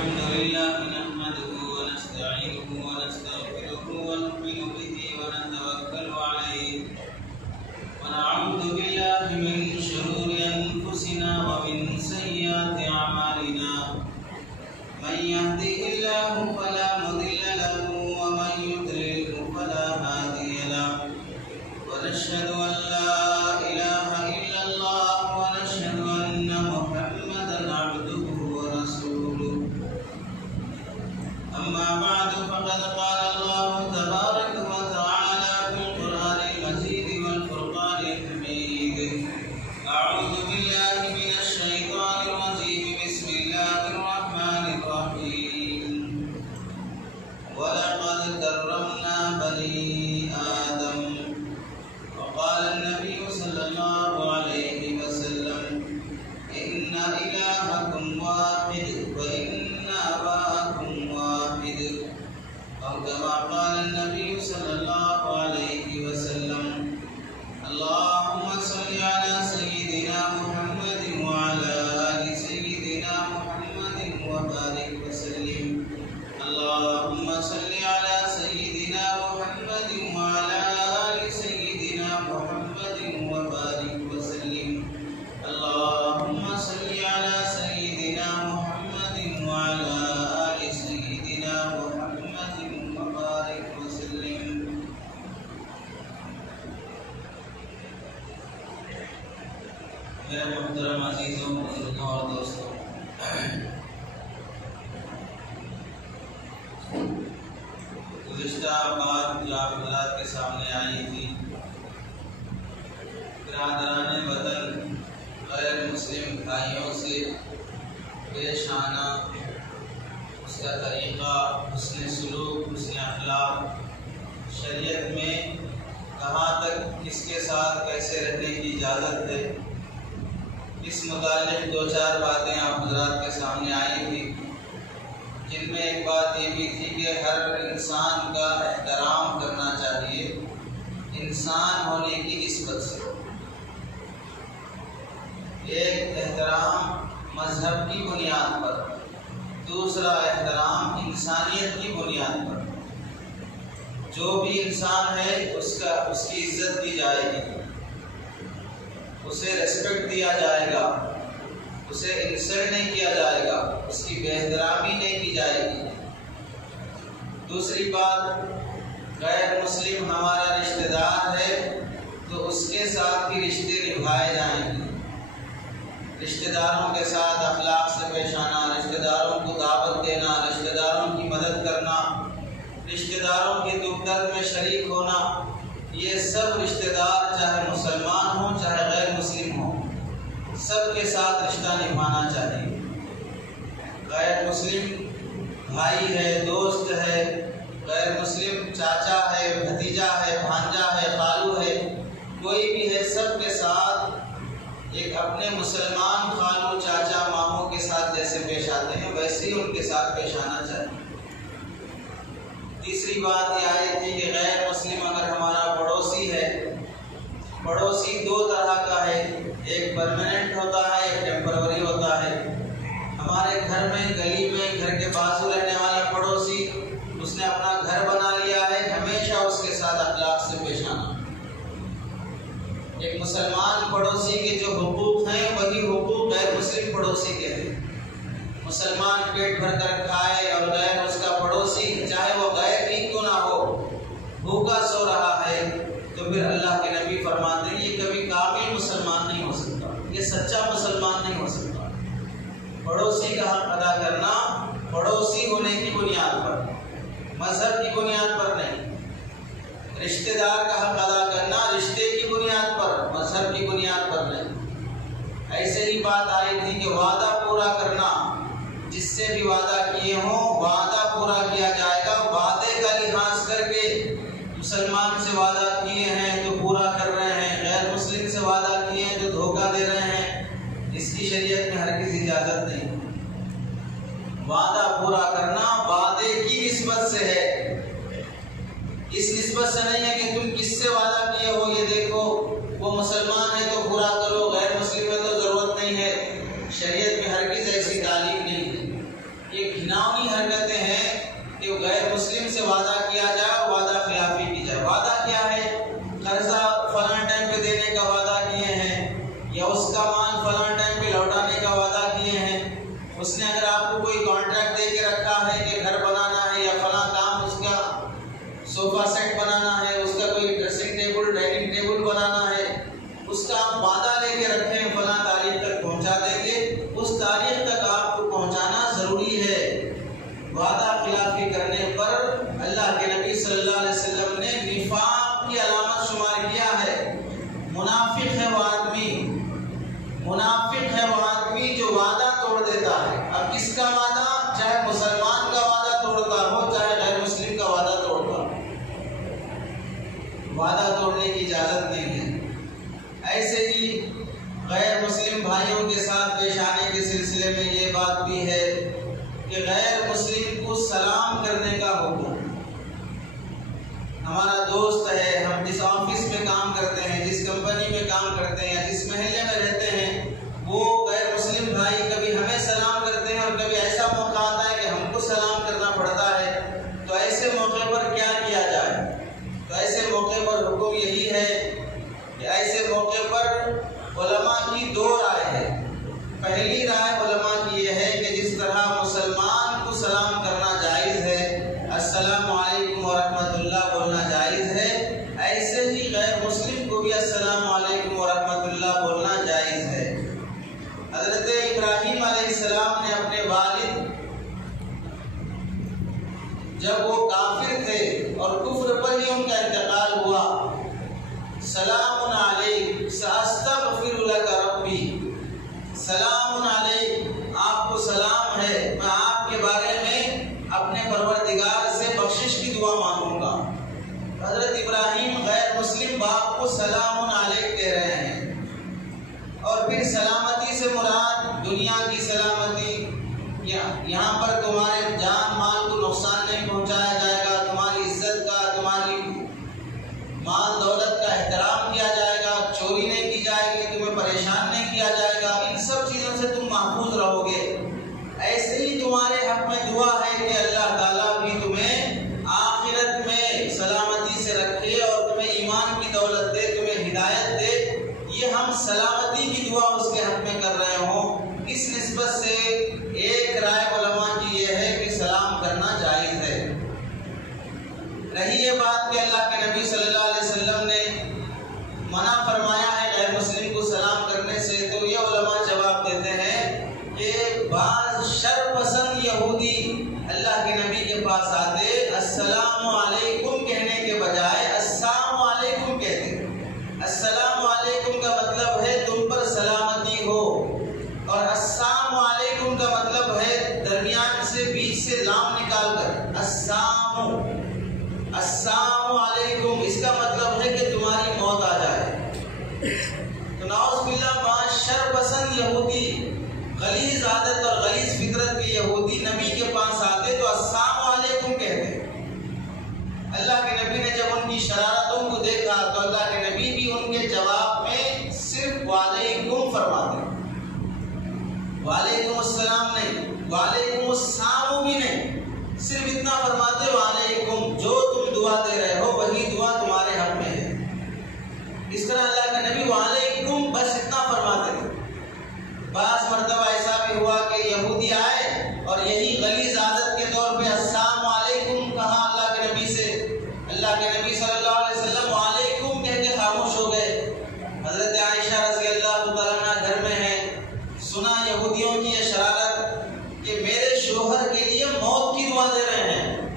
الحمد لله نحمده ونستعينه ونستغفره ونؤمن به ونتوكل عليه ونعوذ بالله من شرور أنفسنا ومن سيئات أعمالنا من يهده الله فلا مضل له ومن يضلل فلا هادي له ونشهد أن لا إله إلا الله ونشهد أن محمدا عبده ورسوله أما بعد فقد قال الله تبارك وتعالى في القرآن المجيد والفرقان الحميد أعوذ بالله من الشيطان الرجيم بسم الله الرحمن الرحيم ولقد كرمنا بني آدم وقال النبي صلى الله عليه وسلم إن إلهكم واحد وإن أباكم واحد أو كما قال النبي صلى الله عليه وسلم اللهم صل على سيدنا محمد وعلى آل سيدنا محمد وبارك وسلم اللهم صل على سيدنا محمد وعلى آل سيدنا محمد وبارك وسلم اللهم صل على سيدنا محمد وعلى آل سيدنا محمد وبارك وسلم میرے محترم عزیزوں بزرگوں اور دوستوں، گزشتہ بات جو آپ حضرات کے سامنے آئی تھی، برادران وطن غیر مسلم بھائیوں سے پیش آنا، اس کا طریقہ، حسن سلوک، حسن اخلاق، شریعت میں کہاں تک کس کے ساتھ کیسے رہنے کی اجازت ہے، اس متعلق دو چار باتیں آپ حضرات کے سامنے آئی تھی، جن میں ایک بات یہ بھی تھی کہ ہر انسان کا احترام کرنا چاہیے انسان ہونے کی نسبت سے۔ ایک احترام مذہب کی بنیاد پر، دوسرا احترام انسانیت کی بنیاد پر۔ جو بھی انسان ہے اس کی عزت دی جائے گی، اسے ریسپیکٹ دیا جائے گا، اسے انسلٹ نہیں کیا جائے گا، اس کی بے احترامی نہیں کی جائے گی۔ دوسری بات، غیر مسلم ہمارا رشتہ دار ہے تو اس کے ساتھ بھی رشتے نبھائے جائیں گے۔ رشتہ داروں کے ساتھ اخلاق سے پیش آنا، رشتہ داروں کو دعوت دینا، رشتہ داروں کی مدد کرنا، رشتہ داروں کے دکھ درد میں شریک ہونا، یہ سب رشتہ دار چاہے مسلمان ہوں چاہے غیر مسلم ہوں، سب کے ساتھ رشتہ نبھانا چاہیے۔ غیر مسلم بھائی ہے، دوست ہے، غیر مسلم چاچا ہے، بھتیجا ہے، بھانجا ہے، خالو ہے، کوئی بھی ہے، سب کے ساتھ ایک اپنے مسلمان خالو، چاچا، ماموں کے ساتھ جیسے پیش آتے ہیں ویسے ہی ان کے ساتھ پیش آنا چاہیے۔ تیسری بات یہ آئی تھی کہ غیر مسلم اگر ہمارا پڑوسی ہے، پڑوسی دو طرح کا ہے، ایک پرماننٹ ہوتا ہے، ایک ٹیمپروری ہوتا ہے۔ ہمارے گھر میں، گلی میں، گھر کے بازو رہنے والا پڑوسی، اس نے اپنا گھر بنا لیا ہے، ہمیشہ اس کے ساتھ اخلاق سے پیش آنا۔ ایک مسلمان پڑوسی کے جو حقوق ہیں وہی حقوق غیر مسلم پڑوسی کے ہیں۔ مسلمان پیٹ بھر کر کھائے اور غیر اس کا پڑوسی، چاہے وہ غیر ہی کیوں نہ ہو، بھوکا سو رہا ہے، تو پھر اللہ کے نبی فرماتے ہیں یہ کبھی کامل مسلمان نہیں ہو سکتا، یہ سچا مسلمان نہیں ہو سکتا۔ پڑوسی کا حق ادا کرنا پڑوسی ہونے کی بنیاد پر، مذہب کی بنیاد پر نہیں۔ رشتہ دار کا حق ادا کرنا رشتے کی بنیاد پر، مذہب کی بنیاد پر نہیں۔ ایسے ہی بات آئی تھی کہ وعدہ پورا کرنا، جس سے بھی وعدہ کیے ہوں وعدہ پورا کیا جائے گا۔ وعدے کا لحاظ کر کے مسلمان سے وعدہ کیے ہیں تو پورا کر رہے ہیں، غیر مسلم سے وعدہ کیے ہیں تو دھوکہ دے رہے ہیں، اس کی شریعت میں ہرگز اجازت نہیں۔ وعدہ پورا کرنا وعدے کی نسبت سے ہے، اس نسبت سے نہیں ہے کہ تم کس سے وعدہ کیے ہو، یہ دیکھو وہ مسلمان ہے تو پورا کرو، غیر مسلم ہے تو ضرورت نہیں ہے۔ شریعت میں ہرگز ایسی تعلیم نہیں ہے۔ یہ گھنا حرکتیں ہیں کہ غیر مسلم سے وعدہ کیا جائے اور وعدہ خلافی کی جائے. وعدہ کیا ہے؟ قرضہ فلاں ٹائم پہ دینے کا وعدہ کیے ہیں, یا اس کا مال فلاں ٹائم پہ لوٹانے کا وعدہ کیے ہیں. اس نے اگر آپ کو کوئی کانٹریکٹ دے کے رکھا ہے کہ گھر بنانا ہے یا فلاں کام, اس کا صوفہ سیٹ بنانا ہے, اس کا کوئی ڈریسنگ ٹیبل ڈائننگ ٹیبل بنانا ہے, اس کا آپ وعدہ لے کے رکھے ہیں فلاں تاریخ تک پہنچا دیں گے, اس تاریخ تک آپ کو پہنچانا ضروری ہے. وعدہ خلافی کرنے پر اللہ کے نبی صلی اللہ علیہ وسلم نے نفاق کی علامت شمار کیا ہے. منافق ہے وہ آدمی, منافق ہے وہ آدمی جو وعدہ توڑ دیتا ہے. اب کس کا وعدہ؟ چاہے مسلمان کا وعدہ توڑتا ہو, چاہے غیر مسلم کا وعدہ توڑتا ہو, وعدہ توڑنے کی اجازت نہیں ہے. ایسے ہی غیر مسلم بھائیوں کے ساتھ پیش آنے کے سلسلے میں یہ بات بھی ہے کہ غیر مسلم کو سلام کرنے کا حکم. ہمارا دوست ہے, ہم جس آفس میں کام کرتے ہیں, جس کمپنی میں کام کرتے ہیں, یا جس محلے میں رہتے ہیں, وہ غیر مسلم بھائی کبھی ہمیں سلام کرتے ہیں اور کبھی ایسا موقع آتا ہے کہ ہم کو سلام کرنا پڑتا ہے. تو ایسے موقع پر کیا کیا جائے؟ تو ایسے موقع پر حکم یہی ہے کہ ایسے موقع پر علماء کی دو رائے ہے. پہلی رائے علماء کی یہ ہے کہ جس طرح مسلمان کو سلام کرنا جائز ہے, السلام علیکم ورحمۃ اللہ بولنا جائز ہے, ایسے ہی غیر مسلم کو بھی السلام علیکم ورحمۃ اللہ بولنا جائز ہے. حضرت ابراہیم علیہ السلام نے اپنے والد جب وہ کافر تھے اور کفر پر ہی ان کا انتقال ہوا, سلام علیک ساستغفر لک ربی, سلام علیک آپ کو سلام ہے, میں آپ کے بارے میں اپنے پروردگار سے بخشش کی دعا مانگوں گا. حضرت ابراہیم غیر مسلم باپ کو سلام علیک کہہ رہے ہیں. اور پھر سلامتی سے مراد دنیا کی سلامتی, یہاں پر تمہارے جان مال کو نقصان نہیں پہنچایا جائے گا, تمہاری عزت کا, تمہاری مال دولت کا احترام کیا جائے گا, چوری نہیں کی جائے گی, تمہیں پریشان نہیں کیا جائے گا, ان سب چیزوں سے تم محفوظ رہو گے. ایسے ہی تمہارے حق میں دعا ہے کہ اللہ تعالیٰ بھی تمہیں آخرت میں سلامتی سے رکھے اور تمہیں ایمان کی دولت دے, تمہیں ہدایت دے. یہ ہم سلامتی کی دعا اس کے حق میں کر رہے ہوں. اس نسبت سے ایک رائے علماء کی یہ ہے کہ سلام کرنا جائز ہے. رہی یہ بات کہ اللہ کے نبی صلی اللہ علیہ وسلم نے منع فرمایا ہے غیر مسلم کو سلام کرنے سے, تو یہ علماء جواب دیتے ہیں کہ بعض شر پسند یہودی اللہ کے نبی کے پاس آتے, السلام علیکم کہنے کے بجائے السلام علیکم کہتے. السلام علیکم کا مطلب ہے تم پر سلامتی ہو, اور السلام علیکم کا مطلب ہے درمیان سے بیچ سے لام نکال کر السلام علیکم, اس کا مطلب ہے کہ تمہاری موت آ جائے. تو نعوذ باللہ بعض شر پسند یہودی, غلیظ عادت اور غلیظ فطرت کے یہودی نبی کے پاس آتے تو السلام علیکم کہتے. اللہ کے نبی نے جب ان کی شرارتوں کو دیکھا تو اللہ کے نبی بھی ان کے جواب میں صرف وعلیکم فرماتے, وعلیکم السلام نہیں, وعلیکم السلام بھی نہیں, صرف اتنا فرماتے وعلیکم, جو تم دعا دے رہے ہو وہی دعا تمہارے حق میں ہے. اس طرح اللہ کے نبی وعلیکم بس اتنا فرماتے تھے. بعض مرتبہ ایسا بھی ہوا کہ یہودی آئے اور یہی غلیظ عادت کے طور پہ السلام علیکم کہا اللہ کے نبی سے. اللہ کے نبی صلی اللہ علیہ وسلم وعلیکم کہہ کے خاموش ہو گئے. حضرت عائشہ رضی اللہ تعالیٰ عنہ گھر میں ہے, سنا یہودیوں کی یہ شرارت کہ میرے شوہر کے لیے موت کی دعا دے رہے ہیں,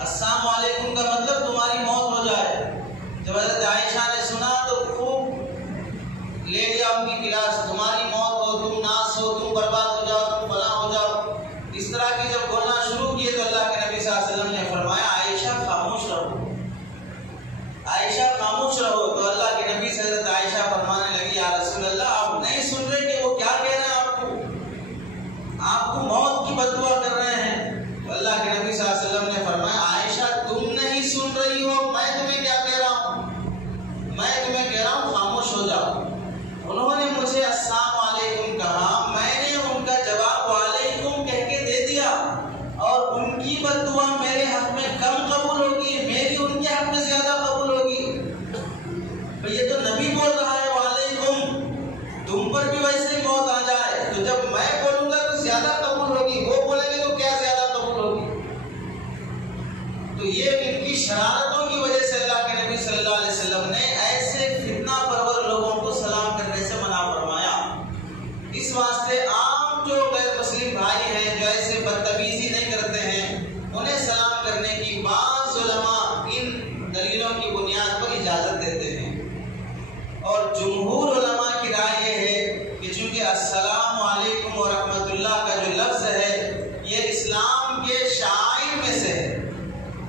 کی شرارتوں کی وجہ سے اللہ کے نبی صلی اللہ علیہ وسلم نے ایسے فتنہ پرور لوگوں کو سلام کرنے سے منع فرمایا۔ اس واسطے عام جو غیر مسلم بھائی ہیں جو ایسے بدتمیزی نہیں کرتے ہیں انہیں سلام کرنے کی بعض علماء ان دلیلوں کی بنیاد پر اجازت دیتے ہیں، اور جمہور علماء کی رائے یہ ہے کہ چونکہ السلام علیکم ورحمۃ اللہ کا جو لفظ ہے یہ اسلام کے شعائر میں سے ہے،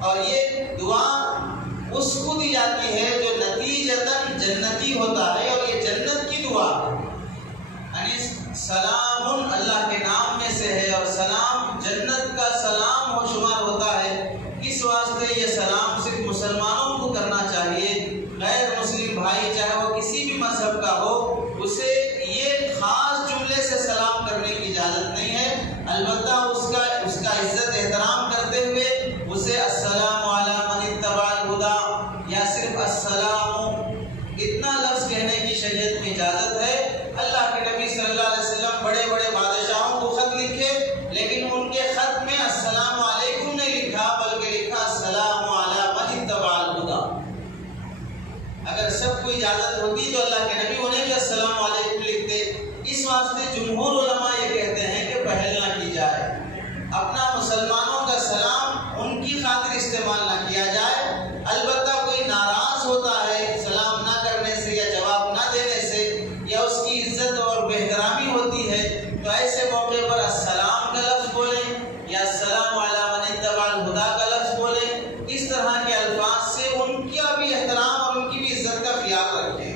اور یہ دعا اس کو دی جاتی ہے جو نتیجتاً جنتی ہوتا ہے، اور یہ جنت کی دعا ہے۔ یعنی سلام اللہ کے نام میں سے ہے، اور سلام جنت کا سلام ہو شمار ہوتا ہے۔ اس واسطے یہ سلام صرف مسلمانوں کو کرنا چاہیے، غیر مسلم بھائی چاہے وہ کسی بھی مذہب کا ہو اسے یہ خاص جملے سے سلام کرنے کی اجازت نہیں ہے، البتہ اس کا عزت احترام کرتے ہوئے اسے السلام علی من اتبع الہدی یا صرف السلام اتنا لفظ کہنے کی شریعت میں اجازت ہے۔ اللہ کے نبی صلی اللہ علیہ وسلم بڑے بڑے بادشاہوں کو خط لکھے، لیکن ان کے خط میں السلام علیکم نہیں لکھا بلکہ لکھا السلام علی من اتبع الہدی۔ اگر سب کو اجازت ہوتی تو اللہ کے نبی انہیں بھی السلام علیکم لکھتے۔ اس واسطے جمہور علماء یہ کہتے ہیں کہ پہل نہ کی جائے، اپنا مسلمانوں کا سلام ان کی خاطر استعمال نہ کیا جائے، البتہ کوئی ناراض ہوتا ہے سلام نہ کرنے سے یا جواب نہ دینے سے یا اس کی عزت اور بہترامی ہوتی ہے تو ایسے موقع پر السلام کا لفظ بولیں یا السلام علی من اتبع الہدی کا لفظ بولیں۔ اس طرح کے الفاظ سے ان کا بھی احترام اور ان کی بھی عزت کا خیال رکھیں،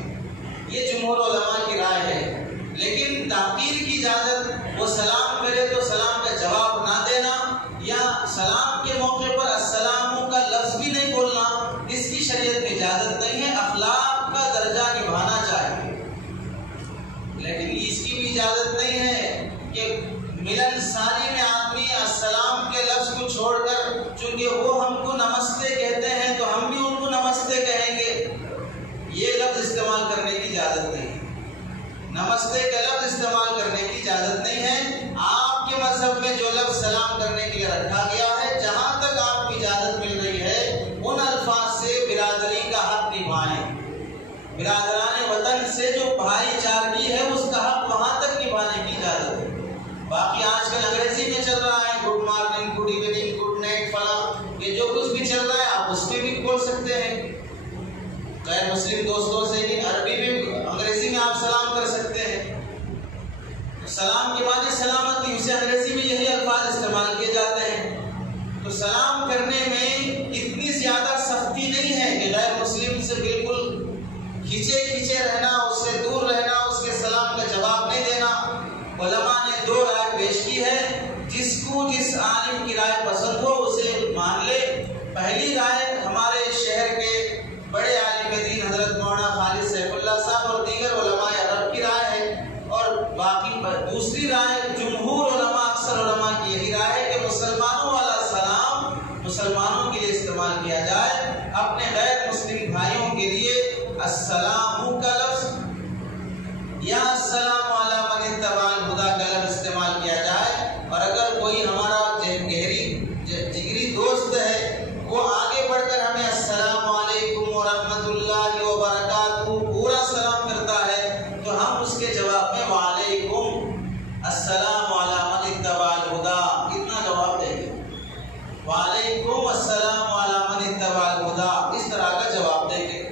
یہ جمہور علماء کی رائے ہے۔ لیکن تحقیر کی اجازت، وہ سلام کرے تو سلام کا جواب نہ دینا یا سلام کے موقع پر السلام کا لفظ بھی نہیں بولنا، اس کی شریعت میں اجازت نہیں ہے، اخلاق کا درجہ نبھانا چاہیے۔ لیکن اس کی بھی اجازت نہیں ہے کہ ملن ساری میں آدمی السلام کے لفظ کو چھوڑ کر، چونکہ وہ ہم کو نمستے کہتے ہیں تو ہم بھی ان کو نمستے کہیں گے، یہ لفظ استعمال کرنے کی اجازت نہیں ہے۔ نمستے کا لفظ استعمال کرنے کی اجازت نہیں ہے۔ آپ کے مذہب میں جو لفظ سلام کرنے کے لیے رکھا گیا ہے، جہاں تک آپ کی اجازت مل رہی ہے ان الفاظ سے برادری کا حق نبھائیں۔ برادران وطن سے جو بھائی چارگی ہے اس کا حق وہاں تک نبھانے کی اجازت ہے۔ باقی آج کل انگریزی میں چل رہا ہے good morning, good evening, good night, فلاں، یہ جو کچھ بھی چل رہا ہے آپ اس میں بھی بول سکتے ہیں، غیر مسلم دوستوں سے بھی عربی میں انگریزی میں آپ سلام کر سکتے ہیں۔ سلام کے معنی سلامتی، اسے انگریزی میں یہی الفاظ استعمال کیے جاتے ہیں۔ تو سلام کرنے میں اتنی زیادہ سختی نہیں ہے کہ غیر مسلم سے بالکل کھینچے رہنا، اس سے دور رہنا، اس کے سلام کا جواب نہیں دینا۔ علماء نے دو رائے پیش کی ہے، جس کو جس عالم کی رائے پسند ہو اسے مان لے۔ پہلی رائے ہمارے شہر کے بڑے عالم دین حضرت مولانا خالد سیف اللہ صاحب اور دیگر علماء عرب کی رائے ہے، اور باقی دوسری رائے جمہور علماء، اکثر علماء کی یہی رائے ہے کہ مسلمانوں والا سلام مسلمانوں کے لیے استعمال کیا جائے، اپنے غیر مسلم بھائیوں کے لیے السلام کا لفظ یا السلام علی من اتبع الہدی کا لفظ استعمال کیا جائے۔ اور اگر کوئی ہمارا جگری دوست ہے وہ آگے بڑھ کر ہمیں السلام علیکم ورحمۃ اللہ وبرکاتہ پورا سلام کرتا ہے تو ہم اس کے جواب میں وعلیکم السلام علی من اتبع الہدی اتنا جواب دیں گے، وعلیکم السلام علی من اتبع الہدی، اس طرح کا جواب دیں گے۔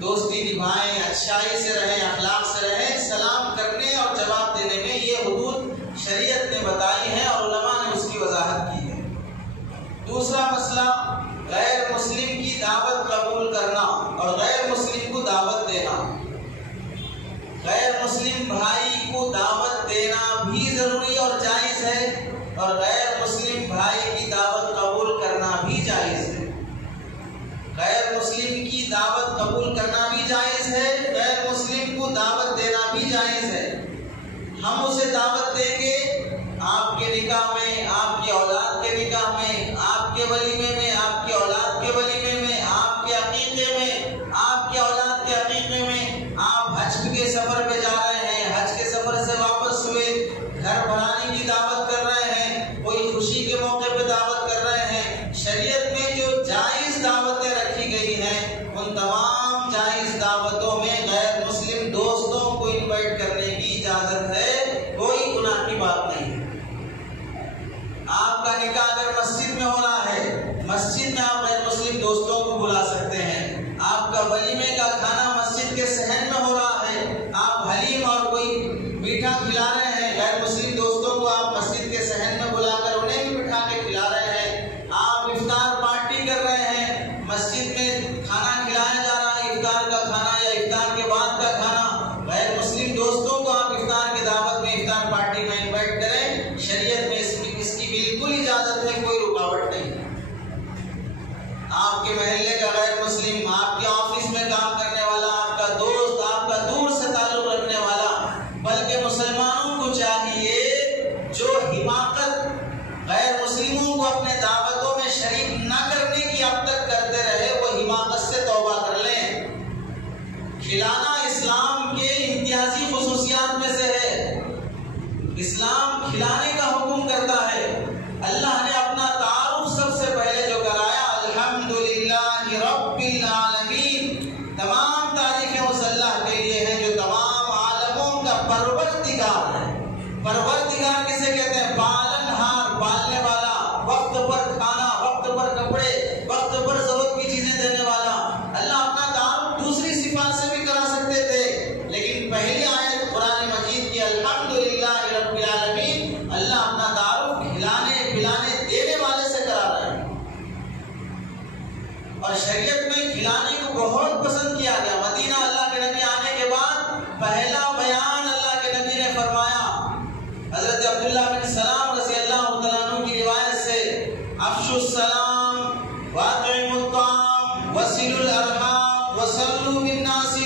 دوستی نبھائیں، اچھائی سے رہیں، اخلاق سے رہیں، سلام کرنے اور جواب دینے میں یہ حدود شریعت نے بتائی ہیں اور علماء نے اس کی وضاحت کی ہے۔ دوسرا مسئلہ غیر مسلم کی دعوت قبول کرنا اور غیر مسلم کو دعوت دینا۔ غیر مسلم بھائی کو دعوت دینا بھی ضروری اور جائز ہے، اور غیر مسلم بھائی کی دعوت قبول کرنا بھی جائز ہے۔ غیر مسلم کی دعوت قبول کرنا بھی جائز ہے، غیر مسلم کو دعوت دینا بھی جائز ہے۔ ہم اسے دعوت دیں گے آپ کے نکاح میں، آپ کی اولاد کے نکاح میں، آپ کے ولیمے میں، آپ کی اولاد کے ولیمے میں، آپ کے عقیقے میں، آپ کی اولاد کے عقیقے میں، آپ حج کے سفر پہ جا رہے ہیں، حج کے سفر سے واپس ہوئے گھر بنانے کی دعوت کر رہے ہیں، کوئی خوشی کے موقع پہ دعوت کر رہے ہیں۔ شریعت میں جو جائز آپ کا نکاح اگر مسجد میں ہو رہا ہے، مسجد میں آپ غیر مسلم دوستوں کو بلا سکتے ہیں۔ آپ کا ولیمے کا کھانا مسجد کے صحن میں ہو رہا ہے، آپ حلیم اور کوئی میٹھا کھلا رہے ہیں، غیر مسلم دوستوں کو آپ مسجد کے صحن میں بلا کر انہیں بھی بٹھا کے کھلا رہے ہیں۔ آپ افطار پارٹی کر رہے ہیں، مسجد میں کھانا کھلایا جا رہا ہے، افطار کا کھانا یا افطار کے بعد کا کھانا، غیر مسلم دوستوں کو آپ افطار کی دعوت میں، افطار پارٹی میں انوائٹ کریں، شریعت میں اس کی بالکل اجازت ہے، کوئی رکاوٹ نہیں۔ آپ کے محلے کا غیر مسلم، آپ کے آفس میں کام کرنے والا، آپ کا دوست، آپ کا دور سے تعلق رکھنے والا، بلکہ مسلمانوں کو چاہیے جو حماقت غیر مسلموں کو اپنے دعوتوں میں شریک نہ کرنے کی اب تک کرتے رہے، وہ حماقت سے توبہ کر لیں۔ کھلانا اسلام کے امتیازی خصوصیات میں سے ہے۔ اسلام کھلانے کا حکم کرتا ہے۔ اللہ نے اپنا تعارف سب سے پہلے جو کرایا، الحمدللہ رب العالمین، تمام تعریفیں اس اللہ کے لیے ہیں جو تمام عالموں کا پروردگار ہے۔ پروردگار کسے کہتے ہیں؟ پالن ہار، پالنے والا، وقت پر کھانا، وقت پر کپڑے، وقت پر ضرورت کی چیزیں دینے والا۔ اللہ اپنا تعارف دوسری صفات سے بھی کرا سکتے تھے، لیکن پہلی آیت قرآن مجید کی الحمدللہ رب العالمین، اللہ اپنا تعارف کھلانے پلانے دینے والے سے کرا رہا ہے۔ اور شریعت میں کھلانے کو بہت پسند کیا گیا۔ مدینہ اللہ کے نبی آنے کے بعد پہلا بیان اللہ کے نبی نے فرمایا، حضرت عبداللہ بن سلام رضی اللہ تعالیٰ عنہ کی روایت سے، افشوا السلام واطعموا الطعام وصلوا الارحام وصلوا بالناس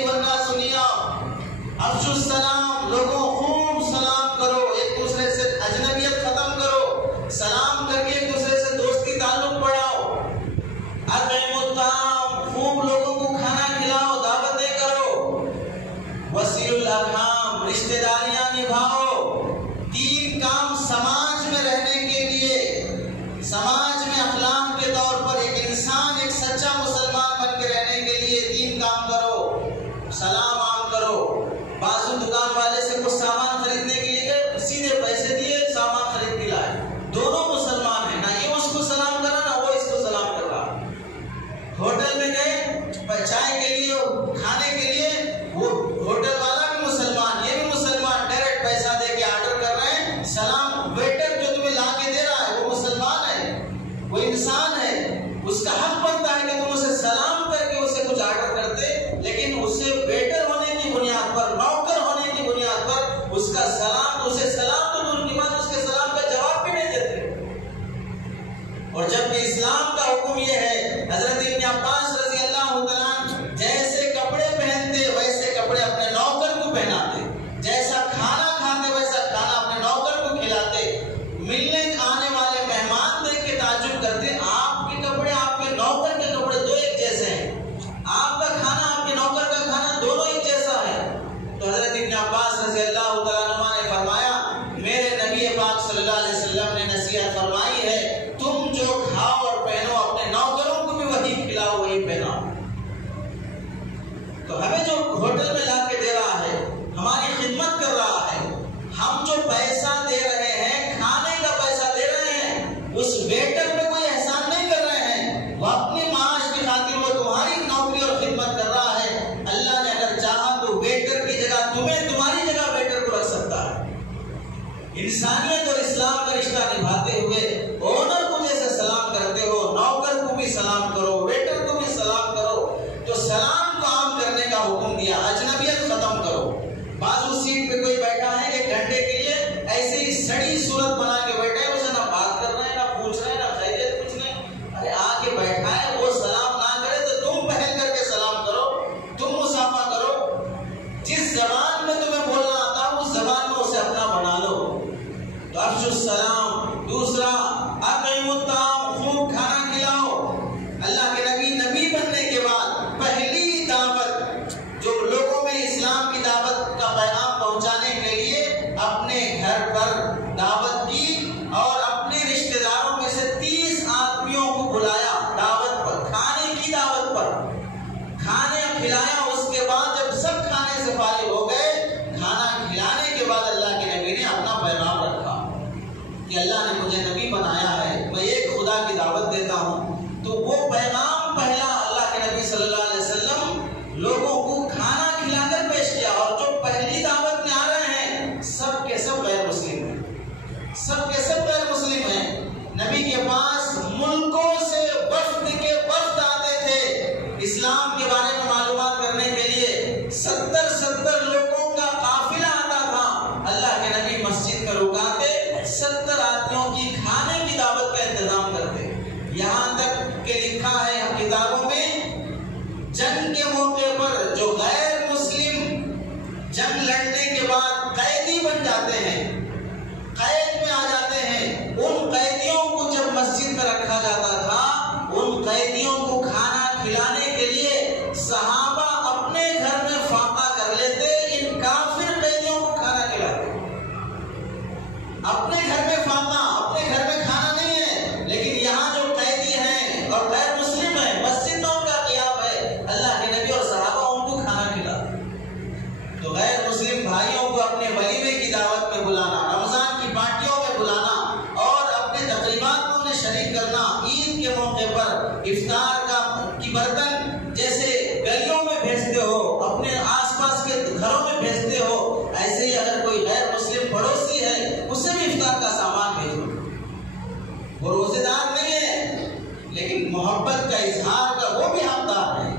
والناس نیام۔ افشوا السلام، لوگوں خوب سلام کرو، ایک دوسرے سے اجنبیت ختم کرو، سلام کر کے ایک دوسرے سے دوستی تعلق بڑھاؤ۔ اطعموا الطعام، خوب لوگوں کو کھانا کھلاؤ، دعوتیں کرو۔ وصلوا الارحام، رشتہ داریاں نبھاؤ۔ تین کام سماج میں رہنے کے لیے، سماج میں اخلاق کے طور پر ایک انسان ایک سچا مسلمان بن کے رہنے کے لیے تین کام کرو۔ سلام عام کرو۔ بازو دکان والے سے کچھ سامان خریدنے کے لیے گئے، سیدھے پیسے دیے، سامان خرید کے لائے، دونوں مسلمان ہیں، نہ یہ اس کو سلام کرا نہ وہ اس کو سلام کر رہا۔ ہوٹل میں گئے چائے کے لیے، کھانے کے لیے، وہ ہوٹل والا بھی مسلمان، یہ بھی مسلمان، ڈائریکٹ پیسہ دے کے آرڈر کر رہے ہیں، سلام، ویٹر جو تمہیں لا کے دے رہا ہے وہ مسلمان ہے، وہ انسان ہے، اس کا حق بنتا ہے کہ تم اسے سلام کر کے اسے کچھ آرڈر کرتے، لیکن اسے ویٹر ہونے کی بنیاد پر، نوکر ہونے کی بنیاد پر اس کا سلام، اسے سلام تو دور کی بات، اس کے سلام کا جواب بھی نہیں دیتے۔ اور جبکہ اسلام کا حکم یہ ہے، حضرت ابن عباس رضی اللہ تعالیٰ عنہ جیسے کپڑے پہنتے ویسے کپڑے اپنے نوکر کو پہناتے، جیسا کھانا کھاتے ویسا کھانا اپنے نوکر کو کھلاتے۔ ملنے آنے والے مہمان دیکھ کے تعجب کرتے، آپ کے کپڑے آپ کے نوکر کے کپڑے دو ایک جیسے ہیں، آپ کا کھانا آپ کے نوکر کا کھانا دونوں ایک جیسا ہے۔ تو حضرت ابن عباس رضی اللہ تعالیٰ عنہ نے فرمایا، میرے نبی پاک صلی اللہ علیہ وسلم نے نصیحت فرمائی ہے، تم جو کھاؤ اور پہنو اپنے نوکروں کو بھی وہی کھلاؤ وہی پہناؤ۔ تو ہمیں جو ہوٹل میں لا کے دے رہا ہے، ہماری خدمت کر رہا ہے، ہم جو پیسہ دے رہے ہیں، کھانے کا پیسہ دے رہے ہیں، اس ویٹر پہ کوئی احسان نہیں کر رہے ہیں، وہ اپنی معاش کی خاطر وہ تمہاری نوکری اور خدمت کر رہا ہے۔ اللہ نے اگر چاہا تو ویٹر کی جگہ تمہیں، تمہاری جگہ ویٹر کو رکھ سکتا ہے۔ انسانیت اور اسلام کا رشتہ نبھاتے ہوئے اونر کو جیسے سلام کرتے ہو، نوکر کو بھی سلام کرو، ویٹر کو بھی سلام کرو۔ تو سلام کو عام کرنے کا حکم دیا، اجنبیت ختم کرو۔ بازو سیٹ پہ کوئی بیٹھا ہے ایک گھنٹے کے لیے، ایسے ہی سڑی صورت بنا کے بیٹھا ہے، اسے نہ بات کر رہے ہیں، نہ پوچھ رہے ہیں، نہ خیریت پوچھ رہے ہیں۔ ارے آ کے بیٹھا ہے، وہ سلام نہ کرے تو تم پہل کر کے سلام کرو، تم مسافہ کرو۔ جس زبان میں تمہیں بولنا آتا ہے اس زبان میں اسے اپنا بنا لو۔ تو افشوا السلام۔ دوسرا، اطعموا الطعام، خوب کھانا کھلاؤ۔ اللہ کے نبی بننے کے بعد پہلی دعوت جو لوگوں میں اسلام کی دعوت کا پیغام پہنچانے کے لیے اپنے گھر پر دعوت کی، اور اپنے رشتہ داروں میں سے 30 آدمیوں کو بلایا دعوت پر، کھانے کی دعوت پر، کھانے کھلایا۔ اس کے بعد جب سب کھانے سے فارغ ہو گئے، کھانا کھلانے کے بعد اللہ کے نبی نے اپنا پیغام رکھا۔ کہ اللہ نے مجھے نبی بنایا ہے، میں ایک خدا کی دعوت دیتا ہوں، تو وہ پیغام پہلا اللہ کے نبی صلی اللہ علیہ وسلم لوگوں کو کھانا کھلا کر پیش کیا، اور جو پہلی دعوت میں آ رہے ہیں سب کے سب غیر مسلم ہیں، سب کے سب غیر مسلم ہیں۔ نبی کے پاس ملکوں سے وفد کے وفد آتے تھے اسلام کے بارے میں معلومات کرنے کے لیے، 70 لوگوں کا قافلہ آتا تھا، اللہ کے نبی مسجد میں رکاتے، 70 آدمیوں کی کھانے کی دعوت کا انتظام کرتے، یہاں تک کہ لکھا ہے کتابوں میں جنگ کے موقع پر جو غیر مسلم جنگ لڑنے کے بعد قیدی بن جاتے ہیں، قید میں آ جاتے ہیں، ان قیدیوں کو جب مسجد میں رکھا جاتا تھا، ان قیدیوں کو کھانا کھلانے کے لیے صحابہ اپنے گھر میں فاقہ کر لیتے، ان کافر قیدیوں کو کھانا کھلاتے، اپنے گھر میں فاقہ، اپنے گھر میں کھانا نہیں ہے، لیکن یہاں جو قیدی ہیں اور غیر مسلم ہیں، مسجد میں ان کا قیام ہے، اللہ کے نبی اور صحابہ ان کو کھانا کھلاتے۔ تو غیر مسلم بھائیوں کو اپنے ولیمے کی دعوت میں بلانا، رمضان کی پارٹیوں میں بلانا اور اپنے تقریبات میں انہیں شریک کرنا، عید کے موقع پر افطار کی برتن جیسے گلیوں میں بھیجتے ہو، اپنے آس پاس کے گھروں میں بھیجتے ہو، ایسے ہی اگر کوئی غیر مسلم پڑوسی ہے اسے بھی افطار کا سامان بھیجو۔ وہ روزے دار نہیں ہے لیکن محبت کا اظہار کا وہ بھی حقدار ہے،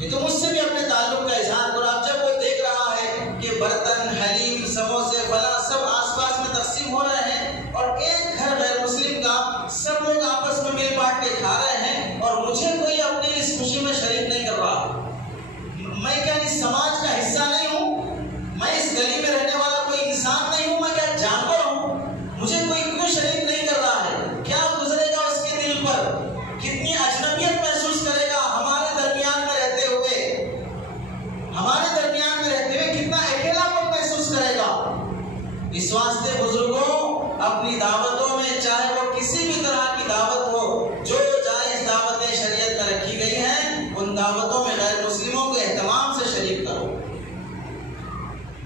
یہ تو مجھ سے بھی اپنے تعلق کا اظہار کرو۔ اب جب وہ دیکھ رہا ہے کہ برتن، حلیم، سموسے، فلاں سب آس پاس میں تقسیم ہو رہے ہیں اور ایک گھر غیر مسلم کا سب لوگ آپس میں مل بانٹ کے کھا رہے ہیں اور مجھے کوئی اپنی اس خوشی میں شریک نہیں کر رہا، میں کیا اس سماج کا حصہ نہیں ہوں؟ میں اس گلی میں رہنے والا کوئی انسان نہیں ہوں؟ میں کیا جانور ہوں؟ مجھے کوئی کیوں شریک نہیں کر رہا ہے؟ کیا گزرے گا اس کے دل پر؟ کتنی اجنبیت محسوس کرے گا ہمارے درمیان میں رہتے ہوئے، ہمارے درمیان میں رہتے ہوئے کتنا اکیلا پن محسوس کرے گا۔ اس واسطے بزرگوں اپنی دعوتوں میں، چاہے وہ کسی بھی طرح کی دعوت ہو، جو جائز دعوتیں شریعت میں رکھی گئی ہیں ان دعوتوں میں غیر مسلموں کو اہتمام سے شریک کرو۔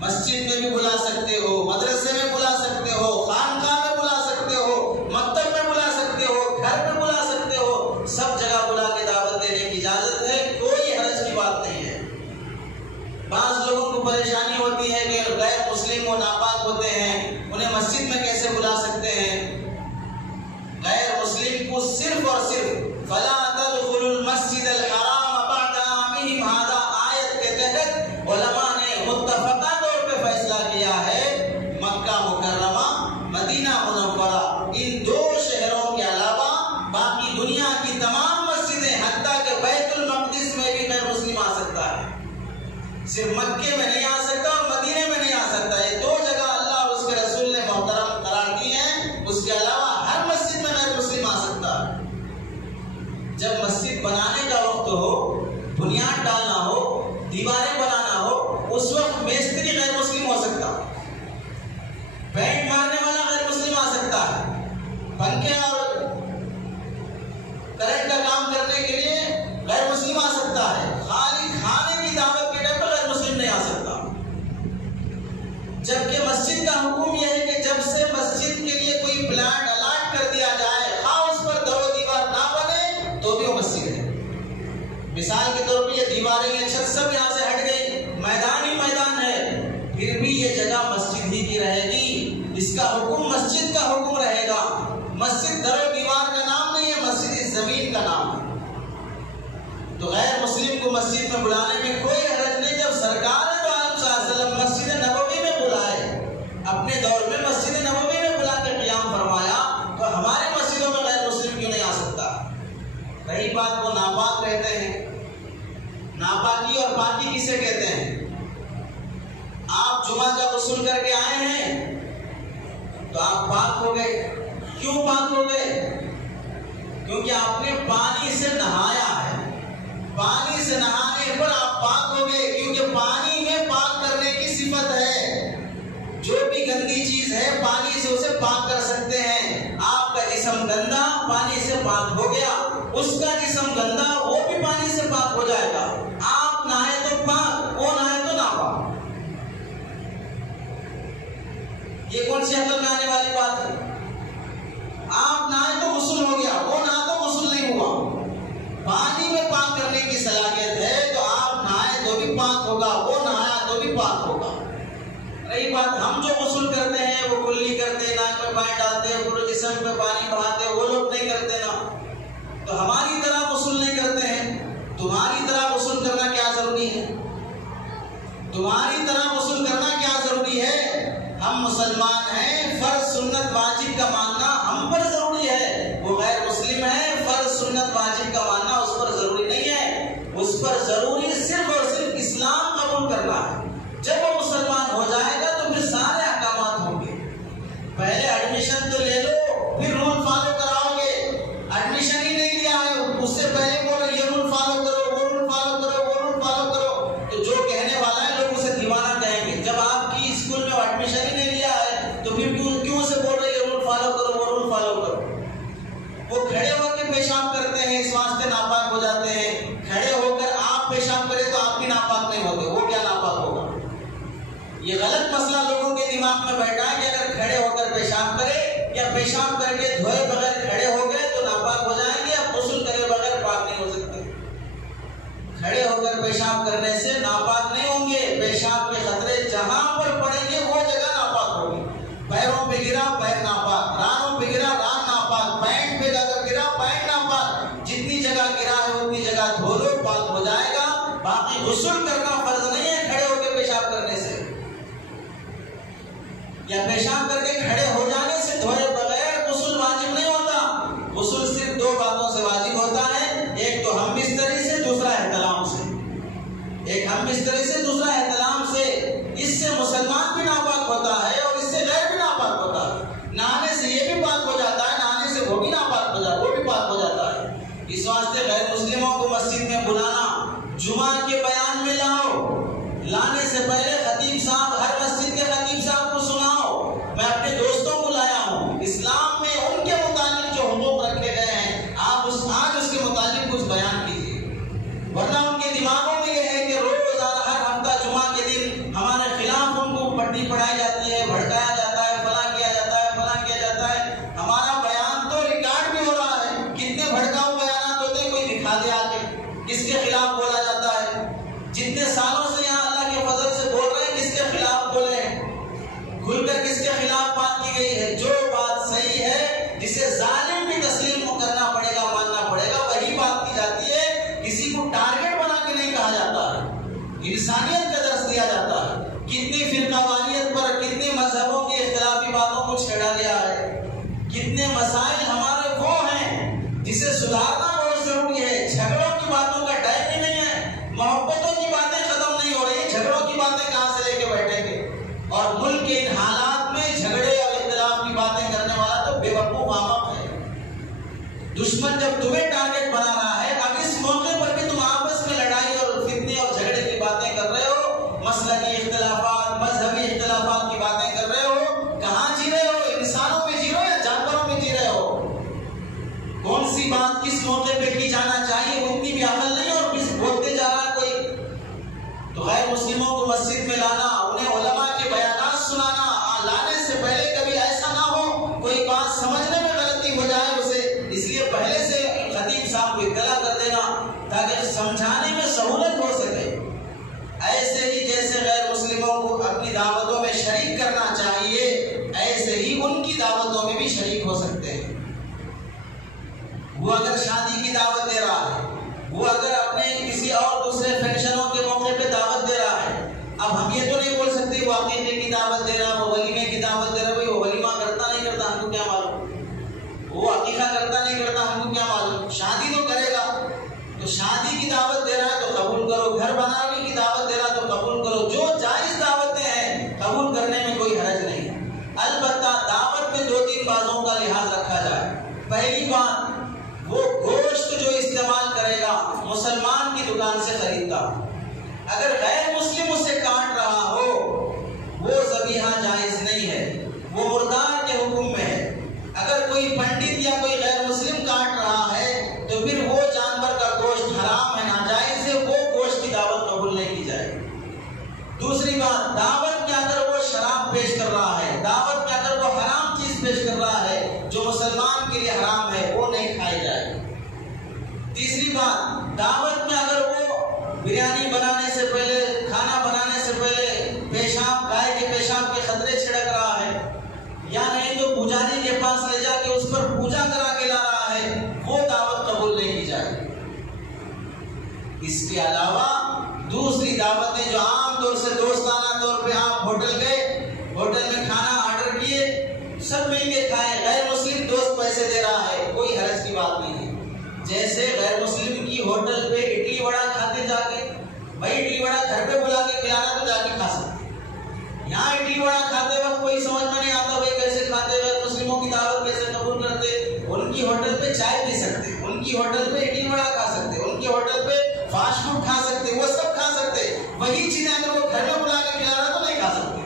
مسجد میں بھی بلا سکتے ہو، مدرسے میں بلا سکتے ہو، خانقاہ میں بلا سکتے ہو، مکتب میں بلا سکتے ہو، گھر میں بلا سکتے ہو، سب جگہ بلا کے دعوت دینے کی اجازت ہے، کوئی حرج کی بات نہیں ہے۔ بعض لوگوں کو پریشانی ہوتی ہے کہ غیر مسلم و ناپاک ہوتے ہیں، انہیں مسجد میں کیسے بلا سکتے ہیں؟ غیر مسلم کو صرف اور صرف فَلَا تَدْخُلُوا الْمَسْجِدَ الْحَرَامَ بَعْدَ عَامِهِمْ هَذَا آیت کے تحت علماء نے متفقہ طور پہ فیصلہ کیا ہے مکہ مکرمہ، مدینہ منورہ، ان دو شہروں کے علاوہ باقی دنیا کی تمام مسجدیں، حتیٰ کہ بیت المقدس میں بھی غیر مسلم آ سکتا ہے، صرف مکے میں نہیں آ سکتا اور مدینے میں نہیں آ سکتا۔ یہ دو جگہ اللہ اور اس کے رسول نے محترم قرار دی ہیں، اس کے علاوہ ہر مسجد میں غیر مسلم آ سکتا ہے۔ جب مسجد بنانے کا وقت ہو، بنیاد ڈالنا ہو، دیواریں بنانا ہو، اس وقت میستری غیر مسلم ہو سکتا، پینٹ مارنے والا غیر مسلم آ سکتا ہے، پنکھے اور کرنٹ کا کام کرنے کے لیے غیر مسلم آ سکتا ہے، خالی کھانے کی دعوت کے ٹائم پر غیر مسلم نہیں آ سکتا۔ جبکہ مسجد کا حکم یہ ہے کہ جب سے مسجد کے لیے کوئی پلان الاٹ کر دیا جائے، خواہ اس پر در و دیوار نہ بنے تو بھی وہ مسجد ہے۔ مثال کے طور پر یہ دیواریں، یہ چھت سب یہاں سے ہٹ گئی، میدان ہی میدان ہے، پھر بھی یہ جگہ مسجد ہی کی رہے گی، اس کا حکم مسجد کا حکم رہے گا۔ مسجد در و دیوار کا نام نہیں ہے، مسجد اس زمین کا نام ہے۔ تو غیر مسلم کو مسجد میں بلانے میں کوئی حرج نہیں۔ جب سرکار صلی اللہ علیہ وسلم مسجد نبوی میں بلائے، اپنے دور میں مسجد نبوی میں بلا کے قیام فرمایا، تو ہماری مسجدوں میں غیر مسلم کیوں نہیں آ سکتا؟ رہی بات وہ ناپاک رہتے ہیں، ناپاکی اور پاکی کسے کہتے ہیں؟ آپ جمعہ کا غسل کر کے آئے ہیں تو آپ پاک ہو گئے۔ کیوں پاک ہو گئے؟ کیونکہ آپ نے پانی سے نہایا ہے، پانی سے نہانے پر آپ پاک ہو گئے، کیونکہ پانی میں پاک کرنے کی صفت ہے، جو بھی گندی چیز ہے پانی سے اسے پاک کر سکتے ہیں۔ آپ کا جسم گندا پانی سے پاک ہو گیا، اس کا جسم گندا وہ بھی پانی سے پاک ہو جائے گا۔ آپ نہائے تو پاک، وہ نہائے تو ناپاک۔ یہ کون سی عقل میں آنے والی بات ہے؟ بات، ہم جو غسل کرتے ہیں وہ کلی کرتے ہیں، ناک میں پانی ڈالتے ہیں، پورے جسم پہ پانی بہاتے ہیں، وہ لوگ نہیں کرتے نا، تو ہماری طرح غسل نہیں کرتے ہیں۔ تمہاری طرح غسل کرنا کیا ضروری ہے؟ تمہاری طرح غسل کرنا کیا ضروری ہے؟ ہم مسلمان ہیں، فرض سنت واجب کا ماننا ہم پر ضروری ہے۔ وہ غیر مسلم ہے، فرض سنت واجب کا ماننا اس پر ضروری نہیں ہے۔ اس پر ضروری صرف اور صرف اسلام قبول کرنا ہے۔ جب وہ مسلمان ہو جائے گا تو پھر سارے احکامات ہوں گے۔ پہلے ایڈمیشن تو لے لو، پھر رول فالو کراؤ گے۔ ایڈمیشن ہی نہیں لیا ہے، اس سے پہلے بولو یہ رول فالو کرو، وہ رول فالو کرو، وہ رول فالو کرو، تو جو کہنے والا ہے لوگ اسے دیوانہ کہیں گے۔ جب آپ کی اسکول میں ایڈمیشن ہی نہیں لیا ہے تو پھر کیوں سے بول رہے یہ رول فالو کرو، وہ رول فالو کرو؟ وہ کھڑے ہو کے پیشاب کرتے ہیں، اس واسطے ناپاک ہو جاتے ہیں۔ کھڑے ہو کر آپ پیشاب کرے تو آپ بھی ناپاک نہیں ہوگے، وہ کیا ناپاک ہوگا؟ یہ غلط مسئلہ لوگوں کے دماغ میں بیٹھا ہے کہ اگر کھڑے ہو کر پیشاب کرے یا پیشاب کر کے دھوئے بغیر کھڑے ہو گئے تو ناپاک ہو جائیں گے، اب غسل کرے بغیر پاک نہیں ہو سکتے۔ کھڑے ہو کر پیشاب کرنے سے ناپاک نہیں ہوں گے، پیشاب کے خطرے جہاں پر پڑیں گے وہ جگہ ناپاک ہوگی۔ پیروں پہ گرا پیر ناپاک، رانوں پہ گرا ران ناپاک، پینٹ پہ اگر گرا پینٹ ناپاک، جتنی جگہ گرا ہے اتنی جگہ دھو لو، پاک ہو جائے گا۔ باقی غسل کرنا فرض نہیں ہے کھڑے ہو کے پیشاب کرنے سے یا پیشاب کر کے کھڑے ہو جانے سے دھوئے بغیر غسل واجب نہیں ہوتا۔ غسل صرف دو باتوں سے واجب ہوتا ہے، ایک تو ہم بستری سے، دوسرا احتلام سے۔ ایک ہم بستری سے، دوسرا احتلام سے۔ اس سے مسلمان بھی ناپاک ہوتا ہے اور اس سے غیر بھی ناپاک ہوتا ہے۔ نہانے سے یہ بھی پاک ہو جاتا ہے، نہانے سے وہ بھی ناپاک ہو جاتا ہے، وہ بھی پاک ہو جاتا ہے۔ اس واسطے غیر مسلموں کو مسجد میں بلانا، جمعہ کے بیان میں لاؤ، لانے سے پہلے خطیب صاحب، ہر مسجد کے خطیب صاحب کو سناؤ۔ میں اپنے دوستوں کو لایا ہوں، اسلام میں ان کے متعلق جو حقوق رکھے گئے ہیں آپ آج اس کے متعلق کچھ بیان کیجیے، ورنہ ان کے دماغوں میں یہ ہے کہ روزانہ ہر ہفتہ جمعہ کے دن ہمارے خلاف ان کو پٹی پڑھائی جاتی ہے، بھڑکایا جاتا ہے، فلاں کیا جاتا ہے، فلاں کیا جاتا ہے۔ ہمارا بیان تو ریکارڈ بھی ہو رہا ہے، کتنے بھڑکاؤ بیانات ہوتے ہیں، کوئی دکھا دے آ کے کس کے خلاف بولا جاتا ہے۔ جتنے سالوں سے یہاں اللہ کے فضل سے بول رہے ہیں، کس کے خلاف بولے ہیں، کھل کر کس کے خلاف بات کی گئی ہے۔ جو بات صحیح ہے، جسے ظالم بھی تسلیم کرنا پڑے گا، ماننا پڑے گا، وہی بات کی جاتی ہے۔ کسی کو ٹارگٹ بنا کے نہیں کہا جاتا ہے، انسانیت کا درس دیا جاتا ہے۔ کتنی فرقہ واریت پر، کتنے مذہبوں کی اختلافی باتوں کو چھیڑا گیا ہے، کتنے مسائل ہمارے وہ ہیں جسے سدھارنا بہت ضروری ہے۔ جھگڑوں کی باتوں کا ٹائم ہی نہیں ہے، محبتوں کی باتیں ختم نہیں ہو رہی، جھگڑوں کی باتیں کہاں سے لے کے بیٹھیں گے؟ اور ملک کے ان حالات میں جھگڑے اور اختلاف کی باتیں کرنے والا تو بے وقوف عوام ہے۔ دشمن جب تمہیں ٹارگٹ بنا رہا ہے، اب اس موقع پر بھی تم آپس میں لڑائی اور فتنے اور جھگڑے کی باتیں کر رہے ہو، مسلکی اختلافات، مذہبی اختلافات کی باتیں کر رہے ہو، کہاں جی رہے ہو؟ انسانوں میں جی رہے ہو یا جانوروں میں جی رہے ہو؟ کون سی بات کس موقع پہ کی جانا چاہیے اتنی بھی عقل نہیں، اور کس بولتے جا رہا کوئی۔ تو غیر مسلموں کو مسجد میں لانا، انہیں علماء کے بیانات سنانا، لانے سے پہلے کبھی ایسا نہ ہو کوئی بات سمجھنے میں غلطی ہو جائے اسے، اس لیے پہلے سے خطیب صاحب کو اطلاع کر دینا تاکہ سمجھانے میں سہولت ہو سکے۔ ایسے ہی جیسے غیر مسلموں کو اپنی دعوتوں میں شریک کرنا چاہیے، ایسے ہی ان کی دعوتوں میں بھی شریک ہو سکتے ہیں۔ وہ اگر شادی کی دعوت دے رہا ہے، وہ اگر اپنے کسی اور دوسرے فنکشنوں کے موقع پہ دعوت دے رہا ہے، اب ہم یہ تو نہیں بول سکتے وہ عقیقے کی دعوت دے رہا، وہ ولیمے کی دعوت دے رہا، بھائی وہ ولیمہ کرتا نہیں کرتا ہم کو کیا معلوم، وہ عقیقہ کرتا نہیں کرتا ہم کو کیا معلوم، شادی تو کرے گا۔ تو شادی کی دعوت دے رہا ہے تو قبول کرو، گھر بنانے کی دعوت دے رہا ہے تو قبول کرو، جو جائز دعوتیں ہیں قبول کرنے میں کوئی حرج نہیں۔ البتہ دعوت میں دو تین باتوں کا لحاظ رکھا جائے۔ پہلی بات، وہ گوشت جو استعمال کرے گا مسلمان کی دکان سے خریدتا، اگر غیر مسلم اسے کاٹ رہا ہو وہ ذبیحہ جائز نہیں ہے، وہ مردار کے حکم میں ہے۔ اگر کوئی پنڈت یا کوئی غیر مسلم کاٹ رہا ہے تو پھر وہ جانور کا گوشت حرام ہے، ناجائز ہے، وہ گوشت کی دعوت قبول نہیں کی جائے۔ دوسری بات، دعوت میں اگر وہ شراب پیش کر رہا ہے، دعوت میں اگر وہ حرام چیز پیش کر رہا ہے جو مسلمان کے لیے حرام ہے، وہ نہیں کھائی جائے۔ تیسری بات، دعوت میں اگر وہ بریانی بنانے سے پہلے، کھانا بنانے سے پہلے پیشاب، گائے کے پیشاب کے دوستانہ طور پہ آپ ہوٹل گئے، ہوٹل میں کھانا آرڈر کیے، سب مل کے کھائے، غیر مسلم دوست پیسے دے رہا ہے، کوئی حرج کی بات نہیں ہے۔ جیسے غیر مسلم کی ہوٹل پہ اڈلی وڑا کھاتے جا کے، بھائی اڈلی وڑا گھر پہ بلا کے کھلانا تو جا کے کھا سکتے، یہاں اڈلی وڑا کھاتے وقت کوئی سمجھ میں نہیں آتا بھائی کیسے کھاتے، غیر مسلموں کی دعوت کیسے قبول کرتے۔ ان کی ہوٹل پہ چائے پی سکتے، ان کی ہوٹل پہ اڈلی وڑا کھا سکتے، ان کی ہوٹل پہ فاسٹ فوڈ کھا سکتے، وہ سب کھا سکتے، وہی چیزیں اگر وہ گھر میں بلا کے کھلانا تو نہیں کھا سکتے۔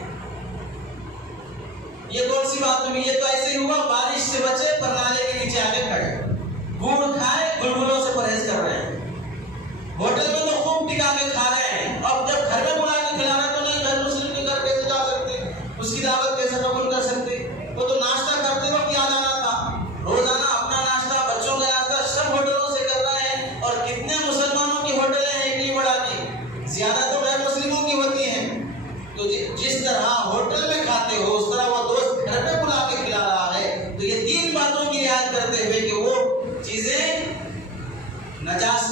یہ کون سی بات ہوئی؟ یہ تو ایسے ہی ہوا بارش سے بچے پر نالے کے نیچے آ کے کھڑے، گڑ کھائے گلگلوں سے پرہیز کر رہے ہیں، ہوٹل میں تو خوب ٹکا کے کھا رہے ہیں، اب جب گھر میں بلا کے کھلانا تو نہیں، غیر مسلم کے گھر کیسے جا سکتے، اس کی دعوت کیسے قبول کر سکتے؟ وہ تو ناشتہ کرتے وقت یاد آنا تھا، روزانہ اپنا ناشتہ بچوں کا ناشتہ سب ہوٹلوں سے کر رہے ہیں، اور کتنے مسلمانوں کی ہوٹلیں ہیں اڈلی وڑا کی، زیادہ تو غیر مسلموں کی ہوتی ہیں۔ تو جس طرح ہوٹل میں کھاتے ہو اس طرح وہ دوست گھر پہ بلا کے کھلا رہا ہے، تو یہ تین باتوں کی رعایت کرتے ہوئے کہ وہ چیزیں نجاس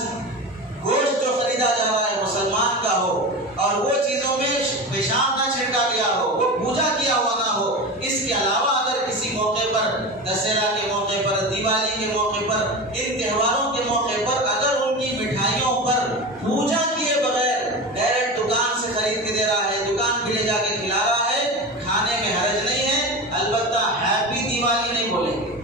گوشت جو خریدا جا رہا ہے مسلمان کا ہو، اور وہ چیزوں میں پیشاب نہ چھڑکا گیا ہو، وہ پوجا کیا ہوا نہ ہو۔ اس کے علاوہ اگر کسی موقع پر، دسہرہ کے موقع پر، دیوالی کے موقع پر، ان تہواروں کے موقع پر اگر ان کی مٹھائیوں پر پوجا کیے بغیر ڈائریکٹ دکان سے خرید کے دے رہا ہے، دکان پہ لے جا کے کھلا رہا ہے، کھانے میں حرج نہیں ہے۔ البتہ ہیپی دیوالی نہیں بولیں گے،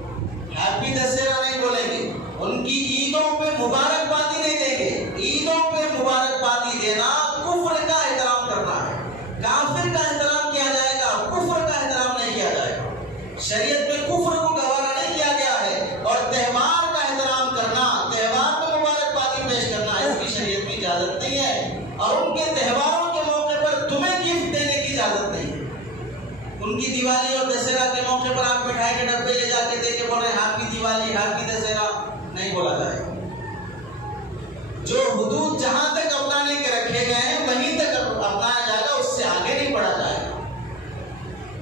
ہیپی دسہرہ نہیں بولیں گے، ان کی عیدوں پہ مبارکبادی نہیں دیں گے۔ عیدوں پہ مبارکبادی دینا کفر کا احترام کرنا ہے، کافر کا احترام کیا جائے گا، کفر کا احترام نہیں کیا جائے گا۔ شریعت میں کفر کو گوارا نہیں کیا گیا ہے، اور تہوار کا احترام کرنا، تہوار پہ مبارکبادی پیش کرنا اس کی شریعت میں اجازت نہیں ہے، اور ان کے تہواروں کے موقع پر تمہیں گفٹ دینے کی اجازت نہیں ہے۔ ان کی دیوالی اور دسہرہ کے موقع پر آپ مٹھائی کے ڈبے لے جا کے دے کے بول رہے ہیں ہیپی دیوالی، ہیپی دسہرہ، نہیں بولا جائے گا۔ جو حدود جہاں تک اپنانے کے رکھے گئے ہیں وہیں تک اپنایا جائے گا، اس سے آگے نہیں بڑھا جائے گا۔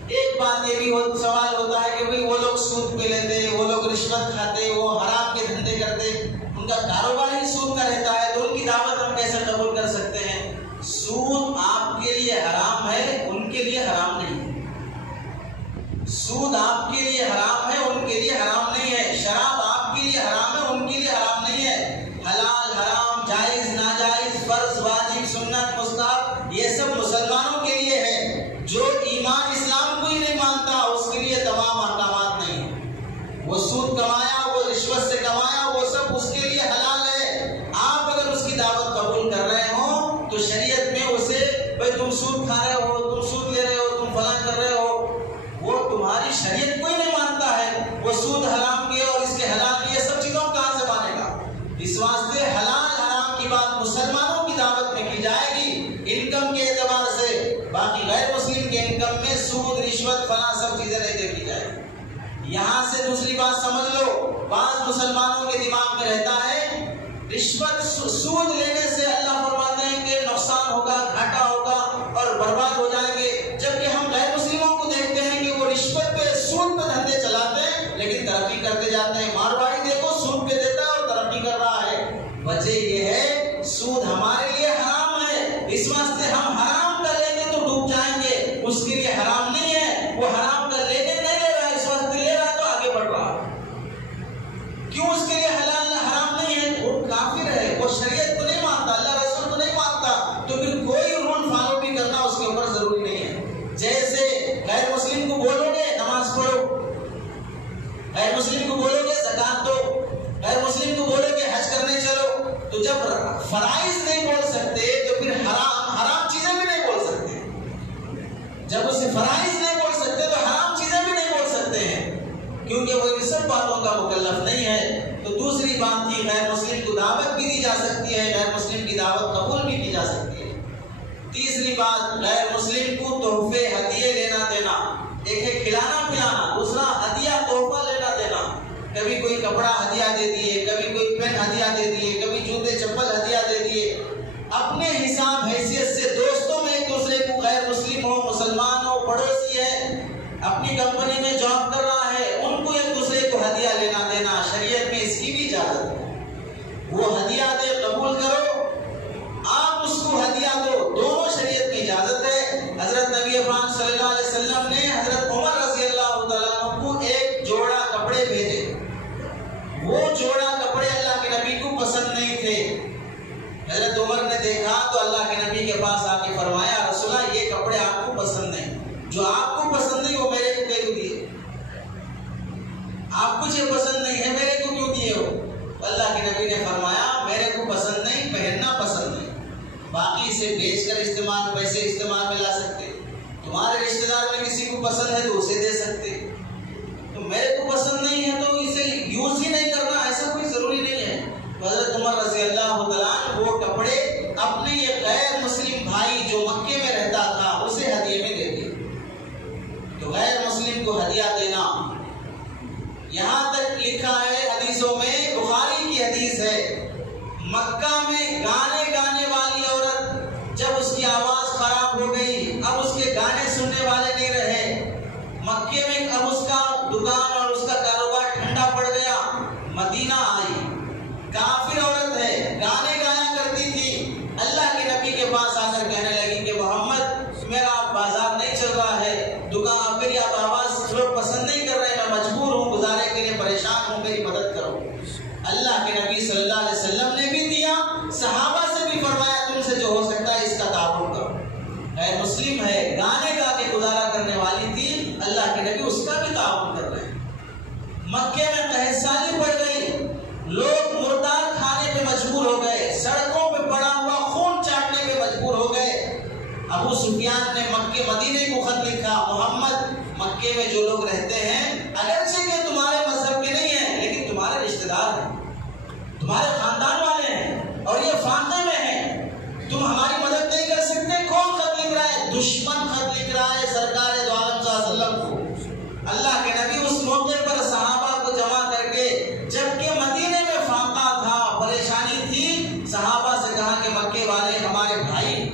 ایک بات یہ بھی سوال ہوتا ہے کہ بھئی وہ لوگ سود پہ لیتے، وہ لوگ رشوت کھاتے، وہ حرام کے دھندے کرتے، ان کا کاروبار ہی سود کا رہتا ہے، تو ان کی دعوت ہم کیسے قبول کر سکتے ہیں؟ سود آپ کے لیے حرام ہے، ان کے لیے حرام نہیں ہے۔ سود آپ کے لیے حرام ہے، ان کے لیے حرام نہیں ہے۔ شراب آپ کے لیے حرام ہے، ان کے لیے حرام نہیں ہے۔ حلال حرام، جائز ناجائز، فرض واجب سنت مستحب، یہ سب مسلمانوں کے لیے ہے۔ جو ایمان اسلام کو ہی نہیں مانتا اس کے لیے تمام احکامات نہیں ہیں۔ وہ سود کمایا، وہ رشوت سے کمایا، وہ سب اس کے لیے حلال ہے۔ آپ اگر اس کی دعوت قبول کر رہے ہو تو شریعت میں اسے بھائی تم سود کھا رہے ہو، تم سود لے رہے ہو، تم فلاں کر رہے ہو، وہ تمہاری شریعت کو ہی نہیں مانتا ہے، وہ سود حرام کیا اور اس کے حلال کی، یہ سب چیزوں کہاں سے مانے گا؟ اس واسطے حلال حرام کی بات مسلمانوں کی دعوت میں کی جائے گی انکم کے اعتبار سے، باقی غیر مسلم کے انکم میں سود رشوت فلاں سب چیزیں نہیں دیکھی جائے گی۔ یہاں سے دوسری بات سمجھ لو، بعض مسلمانوں کے دماغ میں رہتا ہے رشوت سود لینے سے اللہ فرماتے ہیں کہ نقصان ہوگا، گھاٹا ہوگا اور برباد ہو جائیں گے، جبکہ ہم غیر مسلموں کو دیکھتے ہیں کہ وہ رشوت پہ سود پہ دھندے چلاتے ہیں لیکن ترقی کرتے جاتے ہیں۔ مارواڑی دیکھو سود پہ دیتا ہے اور ترقی کر رہا ہے۔ وجہ یہ ہے سود ہمارے لیے حرام ہے، اس واسطے ہم حرام کر لیں گے تو ڈوب جائیں گے، اس کے لیے حرام نہیں ہے، وہ حرام کر لے کے نہیں لے رہا ہے، اس واسطے لے رہا ہے تو آگے بڑھ رہا ہے۔ کیوں اس کے لیے حلال حرام نہیں ہے؟ وہ کافر ہے، وہ شریعت کو نہیں مانتا، اللہ رسول کو نہیں مانتا، تو پھر کوئی رول فالو بھی کرنا اس کے اوپر ضروری نہیں ہے۔ جیسے غیر مسلم کو بولو گے نماز پڑھو، غیر مسلم کو بولو گے زکات دو، غیر مسلم کو بولو گے حج کرنے چلو، تو جب فرائض نہیں بول سکتے تو پھر حرام چیزیں بھی نہیں بول سکتے۔ جب اسے فرائض نہیں بول سکتے تو حرام چیزیں بھی نہیں بول سکتے ہیں، کیونکہ وہ ان سب باتوں کا مکلف نہیں ہے۔ تو دوسری بات تھی غیر مسلم کو دعوت بھی دی جا سکتی ہے، غیر مسلم کی دعوت قبول بھی کی جا سکتی ہے۔ تیسری بات غیر مسلم کو تحفے ہدیے لینا دینا، ایک ہے کھلانا پلانا، دوسرا ہدیہ تحفہ لینا دینا۔ کبھی کوئی کپڑا ہدیہ دے دیے، کبھی کوئی پین ہدیہ دے دیے، کبھی جوتے چپل ہدیہ دے دیے، اپنے حساب حیثیت سے دوستوں میں ایک دوسرے کو، غیر مسلم ہو مسلمان ہو پڑوسی ہے، اپنی کمپنی میں جاب کر رہا ہے، ان کو ایک دوسرے کو ہدیہ لینا دینا، شریعت میں اس کی بھی اجازت ہے۔ وہ ہدیہ دے قبول کرو، آپ اس کو ہدیہ دو، دونوں شریعت میں اجازت ہے۔ آپ کچھ یہ پسند نہیں ہے میرے کو کیوں دیے ہو؟ اللہ کے نبی نے فرمایا میرے کو پسند نہیں، پہننا پسند نہیں، باقی اسے بیچ کر استعمال پیسے استعمال میں لا سکتے، تمہارے رشتے دار میں کسی کو پسند ہے تو اسے دے سکتے، تو میرے کو پسند نہیں ہے تو اسے یوز ہی نہیں کرنا، ایسا کوئی ضروری نہیں ہے۔ حضرت عمر رضی اللہ تعالیٰ وہ کپڑے اپنے یہ غیر مسلم بھائی جو مکے میں رہتا تھا اسے ہدیے میں دے دیے۔ تو غیر مسلم کو ہدیہ دینا، یہاں تک لکھا ہے حدیثوں میں، بخاری کی حدیث ہے، مکہ میں گانے گانے والی عورت جب اس کی آواز خراب ہو گئی، اب اس کے گانے سننے والے نہیں رہے، مکے میں اب اس کا دکان اور اس کا کاروبار ٹھنڈا پڑ گیا، مدینہ آئی، کافر عورت ہے، گانے گایا کرتی تھی، اللہ کے نبی کے پاس آ کر کہنے لگی کہ محمد میرا بازار نہیں چل رہا ہے، دکان میری اب آواز لوگ پسند نہیں کر رہے، میں مجبور ہوں، گزارے کے لیے پریشان ہوں، میری مدد کرو۔ اللہ کے نبی صلی اللہ علیہ وسلم نے بھی دیا، صحابہ سے بھی فرمایا تم سے جو ہو سکتا ہے اس کا تعاون کرو۔ غیر مسلم ہے، گانے گا کے گزارا کرنے والی تھی، اللہ کے نبی اس کا بھی تعاون کر رہے ہیں۔ مکے میں قحط سالی پڑ گئی، لوگ مردار کھانے پہ مجبور ہو گئے، سڑکوں پہ پڑا ہوا خون چاٹنے پہ مجبور ہو گئے۔ ابو سفیان نے مکے مدینے کو خط لکھا، محمد مکے میں جو لوگ رہتے ہیں اگرچہ کہ تمہارے مذہب کے نہیں ہیں لیکن تمہارے رشتہ دار ہیں، تمہارے خاندان والے ہیں اور یہ فاطمے میں ہیں، تم ہماری مدد نہیں کر سکتے۔ کون خط لکھ رہا ہے؟ دشمن خط لکھ رہا ہے سرکار دو عالم صلی اللہ علیہ وسلم کو۔ اللہ کے نبی اس موقع پر صحابہ کو جمع کر کے، جبکہ مدینے میں فاقہ تھا، پریشانی تھی، صحابہ سے کہا کہ مکے والے ہمارے بھائی،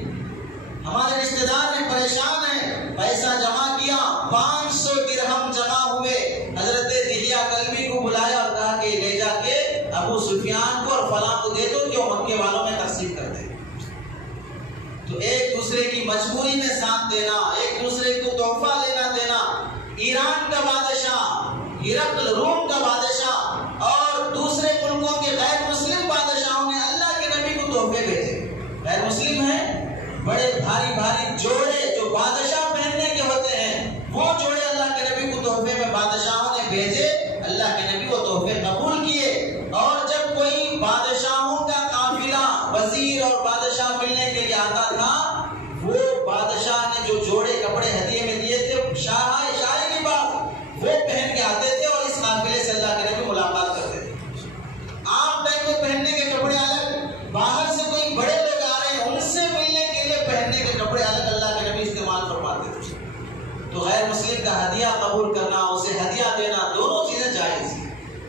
ہمارے رشتہ دار ہیں، پریشان ہیں، پیسہ جمع کیا، 500 درہم جمع ہوئے، حضرت دحیہ کلبی کو بلایا اور کہا کہ لے جا کے ابو سفیان کو اور فلاں کو دے دو کہ وہ مکے والوں میں تقسیم کر دے۔ تو ایک دوسرے کی مجبوری میں ساتھ دینا، ایک دوسرے کو تحفہ لینا دینا۔ ایران کا بادشاہ، ہرقل روم کا بادشاہ اور دوسرے ملکوں کے غیر مسلم بادشاہوں نے اللہ کے نبی کو تحفے بھیجے، غیر مسلم ہیں، بڑے بھاری بھاری جوڑے جو بادشاہ پہننے کے ہوتے ہیں، وہ جوڑے اللہ کے نبی کو تحفے میں بادشاہوں نے بھیجے، اللہ کے نبی وہ تحفے قبول کیے۔ اور جب کوئی بادشاہوں کا قافلہ وزیر اور بادشاہ ملنے کے لیے آتا تھا، وہ بادشاہ نے جو جوڑے کپڑے ہدیے میں دیے تھے، شاہ کی بات، وہ پہن کے آتے تھے اور اس قافلے سے اللہ کے نبی ملاقات کرتے تھے۔ عام ٹائم میں پہننے کے کپڑے الگ، باہر سے کوئی بڑے لوگ آ رہے ہیں ان سے ملنے کے لیے پہننے کے کپڑے الگ اللہ کے نبی استعمال فرماتے تھے۔ تو غیر مسلم کا ہدیہ قبول کرنا، اسے ہدیہ دینا، دونوں چیزیں جائز ہیں،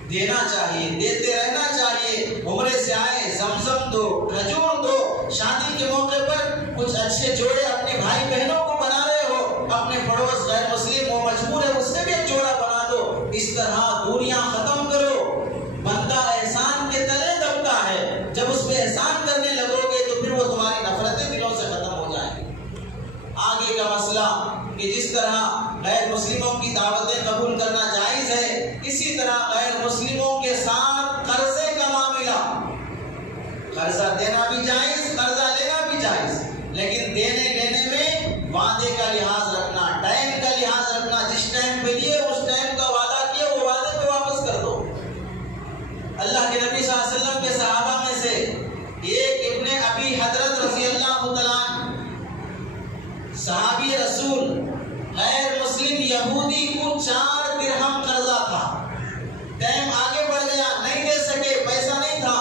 دینا چاہیے، دیتے رہنا چاہیے۔ عمرے سے آئے، زمزم دو، کھجور دو، شادی کے موقع پر کچھ اچھے جوڑے اپنے بھائی بہنوں کو بنا رہے ہو، اپنے پڑوس غیر مسلم ہو مجبور ہے اس سے بھی ایک جوڑا بنا دو۔ اس طرح دنیا ختم کرو۔ بندہ احسان کے تلے دبتا ہے، جب اس پہ احسان کرنے لگو گے تو پھر وہ تمہاری نفرتیں دلوں سے ختم ہو جائیں گی۔ آگے کا مسئلہ کہ جس طرح غیر مسلموں کی دعوتیں قبول کرنا جائز ہے، اسی طرح غیر مسلموں کے ساتھ قرضے کا معاملہ، قرضہ دینا بھی جائز، قرضہ لینا بھی جائز، لیکن دینے لینے میں وعدے کا لحاظ رکھنا، ٹائم کا لحاظ رکھنا، جس ٹائم پہ لیے اس ٹائم کا وعدہ کیا وہ وعدے پہ واپس کر دو۔ اللہ کے نبی صلی اللہ علیہ وسلم کے صحابہ میں سے ایک ابن ابی حضرت رضی اللہ تعالیٰ صحابی رسول، غیر مسلم یہودی کو 4 درہم قرضہ تھا، ٹائم آگے بڑھ گیا، نہیں دے سکے، پیسہ نہیں تھا،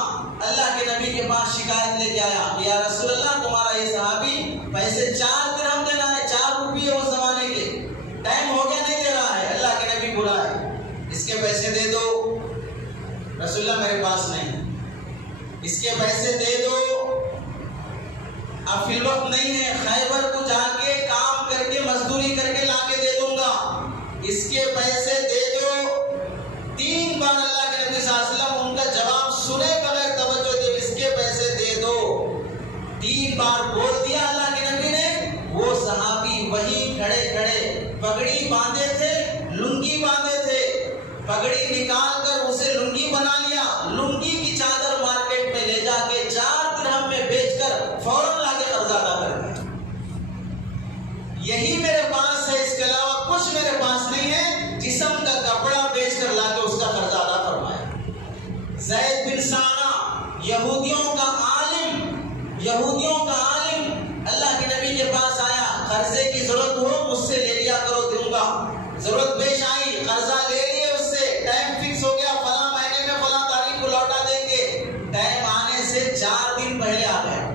اللہ کے نبی کے پاس شکایت لے کے آیا، یا رسول اللہ تمہارا یہ صحابی پیسے 4 درہم دینا ہے، 4 روپیے اس زمانے کے، ٹائم ہو گیا نہیں دے رہا ہے، اللہ کے نبی بلائے، اس کے پیسے دے دو۔ رسول اللہ میرے پاس نہیں، اس کے پیسے دے دو، اب فی الوقت نہیں ہے، خیبر کو جا کے کام کر کے مزدوری کر کے لا کے دے دوں گا، اس کے پیسے دے دو۔ 3 بار اللہ کے نبی صلی اللہ علیہ وسلم ان کا جواب سنے بغیر توجہ دے، اس کے پیسے دے دو، 3 بار بول دیا اللہ کے نبی نے۔ وہ صحابی وہی کھڑے کھڑے، پگڑی باندھے تھے، لنگی باندھے تھے، پگڑی نکال کر اسے لنگی بنا لیا، لنگی کی چادر مارکیٹ میں لے جا کے 4 درہم میں بیچ کر فوراً لا کے قرض ادا کر دیا۔ یہی میرے پاس ہے، اس کے علاوہ کچھ میرے پاس نہیں ہے، جسم کا کپڑا بیچ کر لا کے اس کا زید بن سانہ یہودیوں کا عالم اللہ کے نبی کے پاس آیا، قرضے کی ضرورت ہو مجھ سے لے لیا کرو، دوں گا۔ ضرورت پیش آئی، قرضہ لے لیے اس سے، ٹائم فکس ہو گیا، فلاں مہینے میں فلاں تاریخ کو لوٹا دیں گے۔ ٹائم آنے سے 4 دن پہلے آ گیا،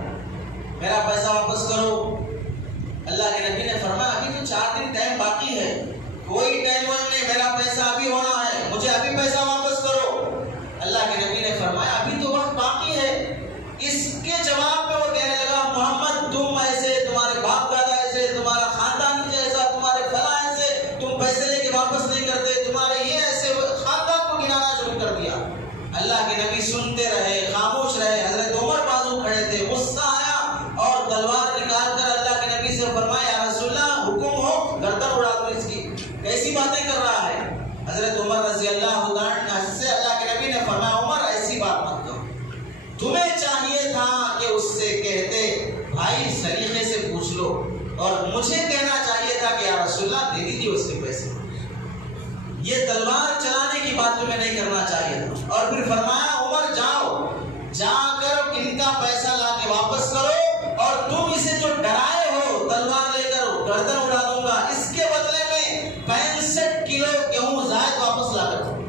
میرا پیسہ واپس کرو۔ اللہ کے نبی نے فرمایا ابھی تو 4 دن ٹائم باقی ہے، کوئی ٹائم نہیں، میرا پیسہ ابھی ہونا ہے، مجھے ابھی پیسہ واپس کرو۔ اللہ کے نبی نے فرمایا ابھی تو وقت باقی ہے۔ اس کے جواب میں وہ کہنے لگا محمد تم ایسے، تمہارے باپ دادا ایسے، تمہارا خاندان جیسا، تمہارے فلاں ایسے، تم پیسے لے کے واپس نہیں کرتے، تمہارے یہ ایسے، خاندان کو گنانا شروع کر دیا۔ اللہ کے نبی سنتے رہے، خاموش رہے۔ حضرت عمر بازو کھڑے تھے، غصہ آیا اور تلوار نکال کر اللہ کے نبی سے فرمایا یا رسول اللہ حکم ہو گردن اڑا دو اس کی، کیسی باتیں کر رہا ہے۔ حضرت عمر رضی اللہ عنہ سے اللہ کے نبی نے فرمایا عمر ایسی بات مت کرو، تمہیں چاہیے تھا کہ اس سے کہتے بھائی سلیقے سے پوچھ لو، اور مجھے کہنا چاہیے تھا کہ یا رسول اللہ دے دیجیے اس کے پیسے۔ یہ تلوار چلانے کی بات تمہیں نہیں کرنا چاہیے تھا۔ اور پھر فرمایا عمر جاؤ، جا کر ان کا پیسہ لا کے واپس کرو، اور تم اسے جو ڈرائے ہو تلوار لے کر گردن اڑا دوں گا، اس کے بدلے میں 65 کلو گیہوں زائد واپس لا کر دو،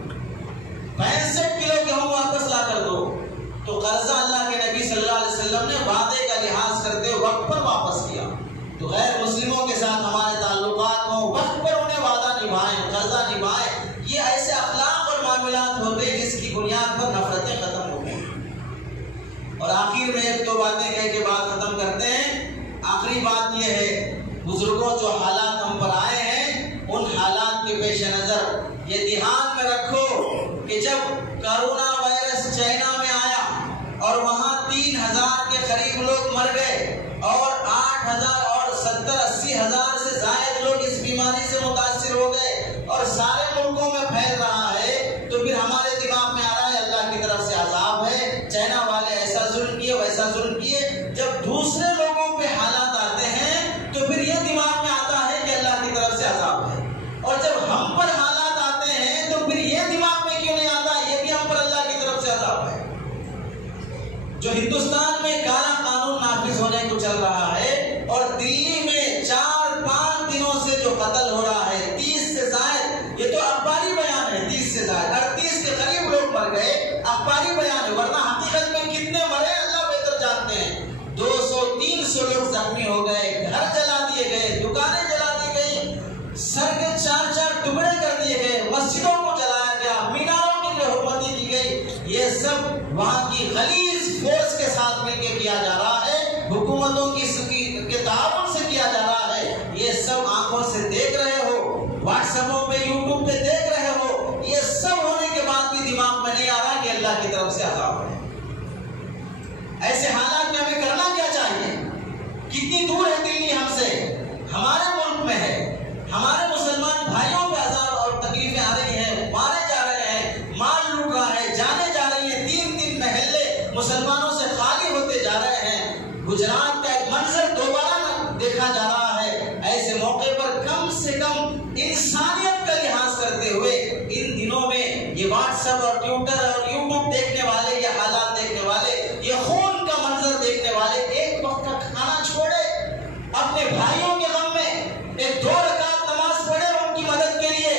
65 کلو گیہوں واپس لا کر دو۔ تو قرضہ اللہ کے نبی صلی اللہ علیہ وسلم نے وعدے کا لحاظ کرتے وقت پر واپس کیا۔ تو غیر مسلموں کے ساتھ ہمارے تعلقات ہوں، وقت پر انہیں وعدہ نبھائیں، قرضہ نبھائیں۔ یہ ایسے اخلاق اور معاملات ہوتے جس کی بنیاد پر نفرتیں ختم ہو گئی۔ اور آخر میں 1-2 باتیں کہہ کے بات ختم کرتے ہیں۔ آخری بات یہ ہے بزرگوں جو حالات ہم پر آئے ہیں ان حالات کے پیش نظر یہ دھیان میں رکھو کہ جب کرونا وائرس چائنا میں آیا اور وہاں 3000 کے قریب لوگ مر گئے اور 8000 اور 70-80 ہزار سے زائد لوگ اس بیماری سے متاثر ہو گئے اور سارے ملکوں میں پھیل رہا ہے، تو پھر ہمارے دماغ میں آ رہا ہے اللہ کی طرف سے عذاب ہے، چائنا والے ایسا ظلم کیے ویسا ظلم کیے۔ جب دوسرے لوگوں پہ حالات آتے ہیں تو پھر یہ دماغ میں آتا ہے کہ اللہ کی طرف سے عذاب ہے، اور جب ہم پر حالات آتے ہیں تو پھر یہ دماغ میں کیوں نہیں آتا یہ بھی ہم پر اللہ کی طرف سے عذاب ہے۔ جو ہندوستان میں کالا قانون نافذ ہونے کو چل رہا ہے اور دلی میں 4-5 دنوں سے جو قتل ہو رہا ہے 30 سے زائد، یہ تو اخباری بیان ہے، 30 سے زائد 38 کے قریب لوگ مر گئے، اخباری بیان ہے، ورنہ حقیقت میں کتنے مرے اللہ بہتر جانتے ہیں۔ 200-300 لوگ زخمی ہو گئے، گھر جلا دیے گئے، دکانیں جلا دی گئی، سر کے 4 ٹکڑے کر دیے گئے، مسجدوں کو جلایا گیا، میناروں کی بےحرمتی کی گئی۔ یہ سب وہاں کی غلیظ فورس کے ساتھ مل کے کیا جا رہا ہے، حکومتوں کی تعاون سے کیا جا رہا ہے۔ یہ سب آنکھوں سے دیکھ رہے ہو، واٹس ایپوں پہ یوٹیوب پہ دیکھ رہے ہو، یہ سب ہونے کے بعد بھی دماغ میں نہیں آ رہا کہ اللہ کی طرف سے عذاب ہے۔ ایسے حالات میں ہمیں کرنا کیا چاہیے؟ کتنی دور ہے دلی ہم سے، ہمارے ملک میں ہے، ہمارے مسلمان بھائیوں پہ عذاب اور تکلیفیں آ رہی ہیں، مارے جا رہے ہیں، مال لوٹ رہا ہے، جانے جا رہی ہیں، 3 محلے مسلمانوں سے خالی ہوتے جا رہے ہیں۔ گجرات کا ایک منظر دوبارہ دیکھا جا رہا ہے۔ ایسے موقع پر کم سے کم انسانیت کا لحاظ کرتے ہوئے ان دنوں میں یہ واٹس ایپ اور ٹویٹر اور یوٹیوب دیکھنے والے، یہ حالات دیکھنے والے، یہ خون کا منظر دیکھنے والے ایک وقت کا کھانا چھوڑے، اپنے بھائیوں کے غم میں 2 رکعت نماز پڑھے ان کی مدد کے لیے،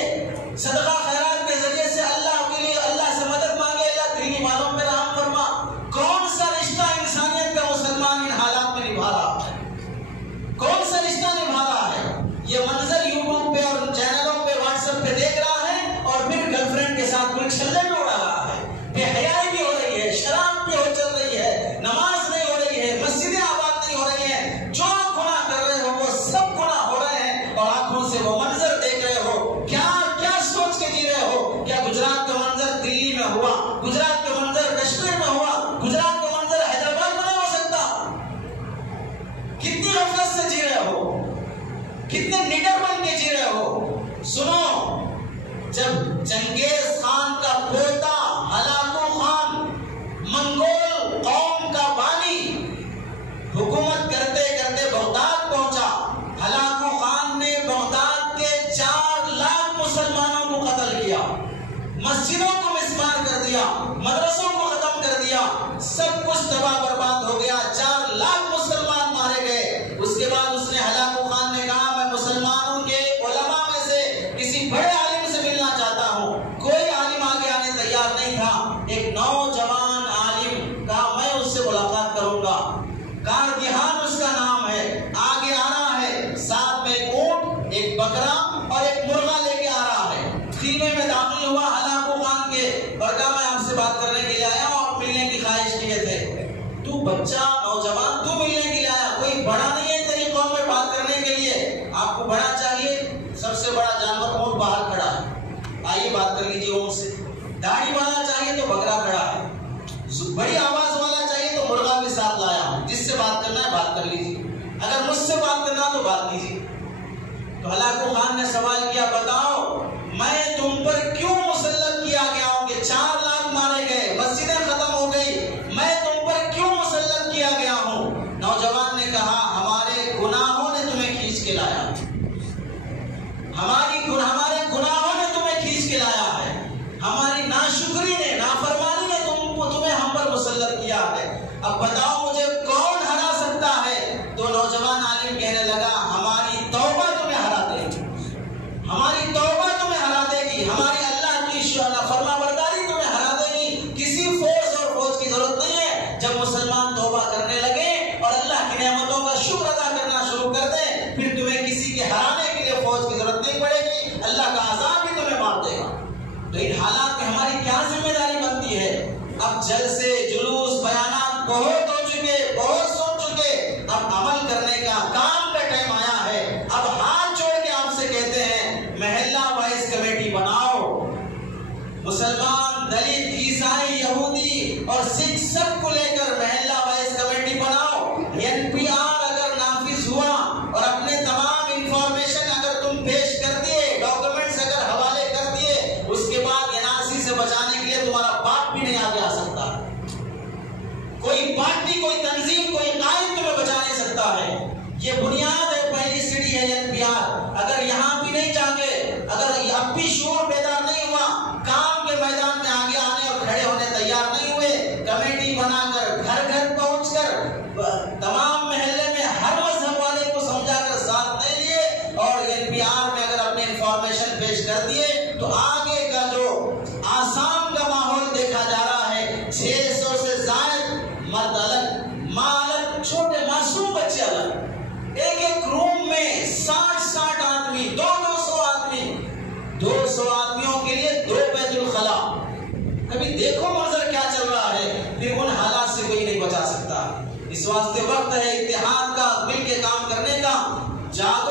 صدقہ خیرات کے ذریعے سے اللہ کے لیے اللہ سے مدد مانگے، اللہ دینی والوں پہ رحم فرما۔ کون سا رشتہ انسانیت کا مسلمان ان حالات میں نبھا رہا ہے؟ کون سا رشتہ نبھا رہا ہے؟ یہ منظر یوٹیوب پہ اور چینلوں پہ واٹس ایپ پہ دیکھ رہا ہے اور پھر گرل فرینڈ کے ساتھ کوئی چھلے میں اڑا رہا ہے، بے حیائی بھی ہو رہی ہے، شراب بھی ہو چل رہی ہے، نماز نہیں ہو رہی ہے، مسجدیں آباد نہیں ہو رہی ہیں، جو آپ گناہ کر رہے ہو وہ سب گناہ ہو رہے ہیں اور آنکھوں سے وہ منظر دیکھ رہے ہو۔ کیا سوچ کے جی رہے ہو؟ کیا گجرات کا منظر دلی میں ہوا، گجرات کا منظر کشمیر میں ہوا، گجرات کا منظر حیدرآباد میں نہیں ہو سکتا؟ کتنی غفلت سے جی رہے ہو، کتنے نڈر بن کے جی رہے ہو؟ سنو، جب چنگیز خان کا پوتا ہلاکو خان منگول قوم کا بانی حکومت کرتے کرتے بغداد پہنچا، ہلاکو خان نے بغداد کے 4 لاکھ مسلمانوں کو قتل کیا، مسجدوں کو مسمار کر دیا، مدرسوں کو ختم کر دیا، سب کچھ تباہ برباد ہو گیا، 4 لاکھ مسلمان مارے گئے۔ اس کے بعد اس نے ہلاکو خان نے کہا میں مسلمانوں کے علماء میں سے کسی بڑے عالم سے ملنا چاہتا ہوں۔ کوئی عالم آگے آنے تیار نہیں تھا۔ ایک نوجوان عالم کہا میں اس سے ملاقات کروں گا، کارگہان اس کا نام ہے، آگے آ رہا ہے، ساتھ میں ایک اونٹ، ایک بکرا اور ایک مرغا لے کے آ رہا ہے۔ خیمے میں داخل ہوا ہلاکو خان کے اور کہا میں آپ سے بات کرنے کے لیے آیا ہوں، آپ ملنے کی خواہش کیے تھے۔ تو بچہ نوجوان، تو ملنے کے لیے آیا، کوئی بڑا نہیں ہے تیری قوم میں بات کرنے کے لیے، آپ کو بڑا چاہیے، سب سے بڑا جانور اونٹ باہر کھڑا ہے، آئیے بات کر لیجیے اونٹ سے۔ داڑھی والا چاہیے تو بکرا کھڑا ہے، بڑی آواز والا چاہیے تو مرغا بھی ساتھ لایا ہوں، جس سے بات کرنا ہے بات کر لیجیے، اگر مجھ سے بات کرنا تو بات کیجیے۔ تو ہلاکو خان نے سوال کیا بتاؤ میں تم پر کیوں مسلط کیا گیا ہوں کہ 4 لاکھ مارے گئے، مسجدیں ختم ہو گئی، میں تم پر کیوں مسلط کیا گیا ہوں؟ نوجوان نے کہا ہمارے گناہوں نے تمہیں کھینچ کے لایا، ہمارے گناہوں نے تمہیں کھینچ کے لایا ہے، ہماری ناشکری نے، نافرمانی نے تمہیں ہم پر مسلط کیا ہے، اب بتاؤ مجھے کون ہرا سکتا ہے؟ تو نوجوان عالم کہنے لگا ہماری توبہ تمہیں ہرا دے گی، ہماری توبہ تمہیں ہرا دے گی، ہماری اللہ کی فرما برداری تمہیں ہرا دے گی، کسی فورس اور فوج کی ضرورت نہیں ہے۔ جب مسلمان توبہ کرنے لگے اور اللہ کی نعمتوں کا شکر ادا کرنا شروع کر دیں پھر تمہیں کسی کے ہرانے کے لیے فوج کی ضرورت نہیں پڑے گی، اللہ کا عذاب بھی تمہیں مار دے گا۔ تو ان حالات میں ہماری کیا ذمہ داری بنتی ہے؟ اب جلسے جلوس بیانات بہت ہو چکے، بہت سن چکے، اب عمل کرنے کا، کام کا ٹائم آیا ہے۔ اب ہاتھ جوڑ کے آپ سے کہتے ہیں محلہ وائز کمیٹی بناؤ، مسلمان، دلت، عیسائی، یہودی اور سکھ سب کو لے کر محلہ وائز کمیٹی بناؤ۔ NPR اگر نافذ ہوا اور اپنے تمام انفارمیشن اگر تم پیش کر دیے، ڈاکومنٹس اگر حوالے کر دیے، اس کے بعد NRC سے بچانے کے لیے تمہارا باپ بھی نہیں آگے آ سکتا، کوئی پارٹی، کوئی تنظیم، کوئی قائد تمہیں بچا نہیں سکتا ہے۔ یہ بنیاد ہے، پہلی سیڑھی ہے NPR۔ اگر یہاں بھی نہیں جاگے، اگر اب بھی شعور بیدار نہیں ہوا، کام کے میدان میں آگے آنے اور کھڑے ہونے تیار نہیں ہوئے، کمیٹی بنا کر گھر گھر پہنچ کر تمام محلے میں ہر مذہب والے کو سمجھا کر ساتھ نہیں لیے اور NPR میں اگر اپنے انفارمیشن پیش کر دیے تو آگے کا جو آسام کا ماحول دیکھا جا رہا ہے، 600 سے زائد مرد الگ، ماں الگ، چھوٹے معصوم بچے الگ، ایک روم میں 60 آدمی، 200 آدمی، 200 آدمیوں کے لیے 2 بیت الخلا۔ کبھی دیکھو منظر کیا چل رہا ہے، پھر ان حالات سے کوئی نہیں بچا سکتا۔ اس واسطے وقت ہے اتحاد کا، مل کے کام کرنے کا۔ جاگو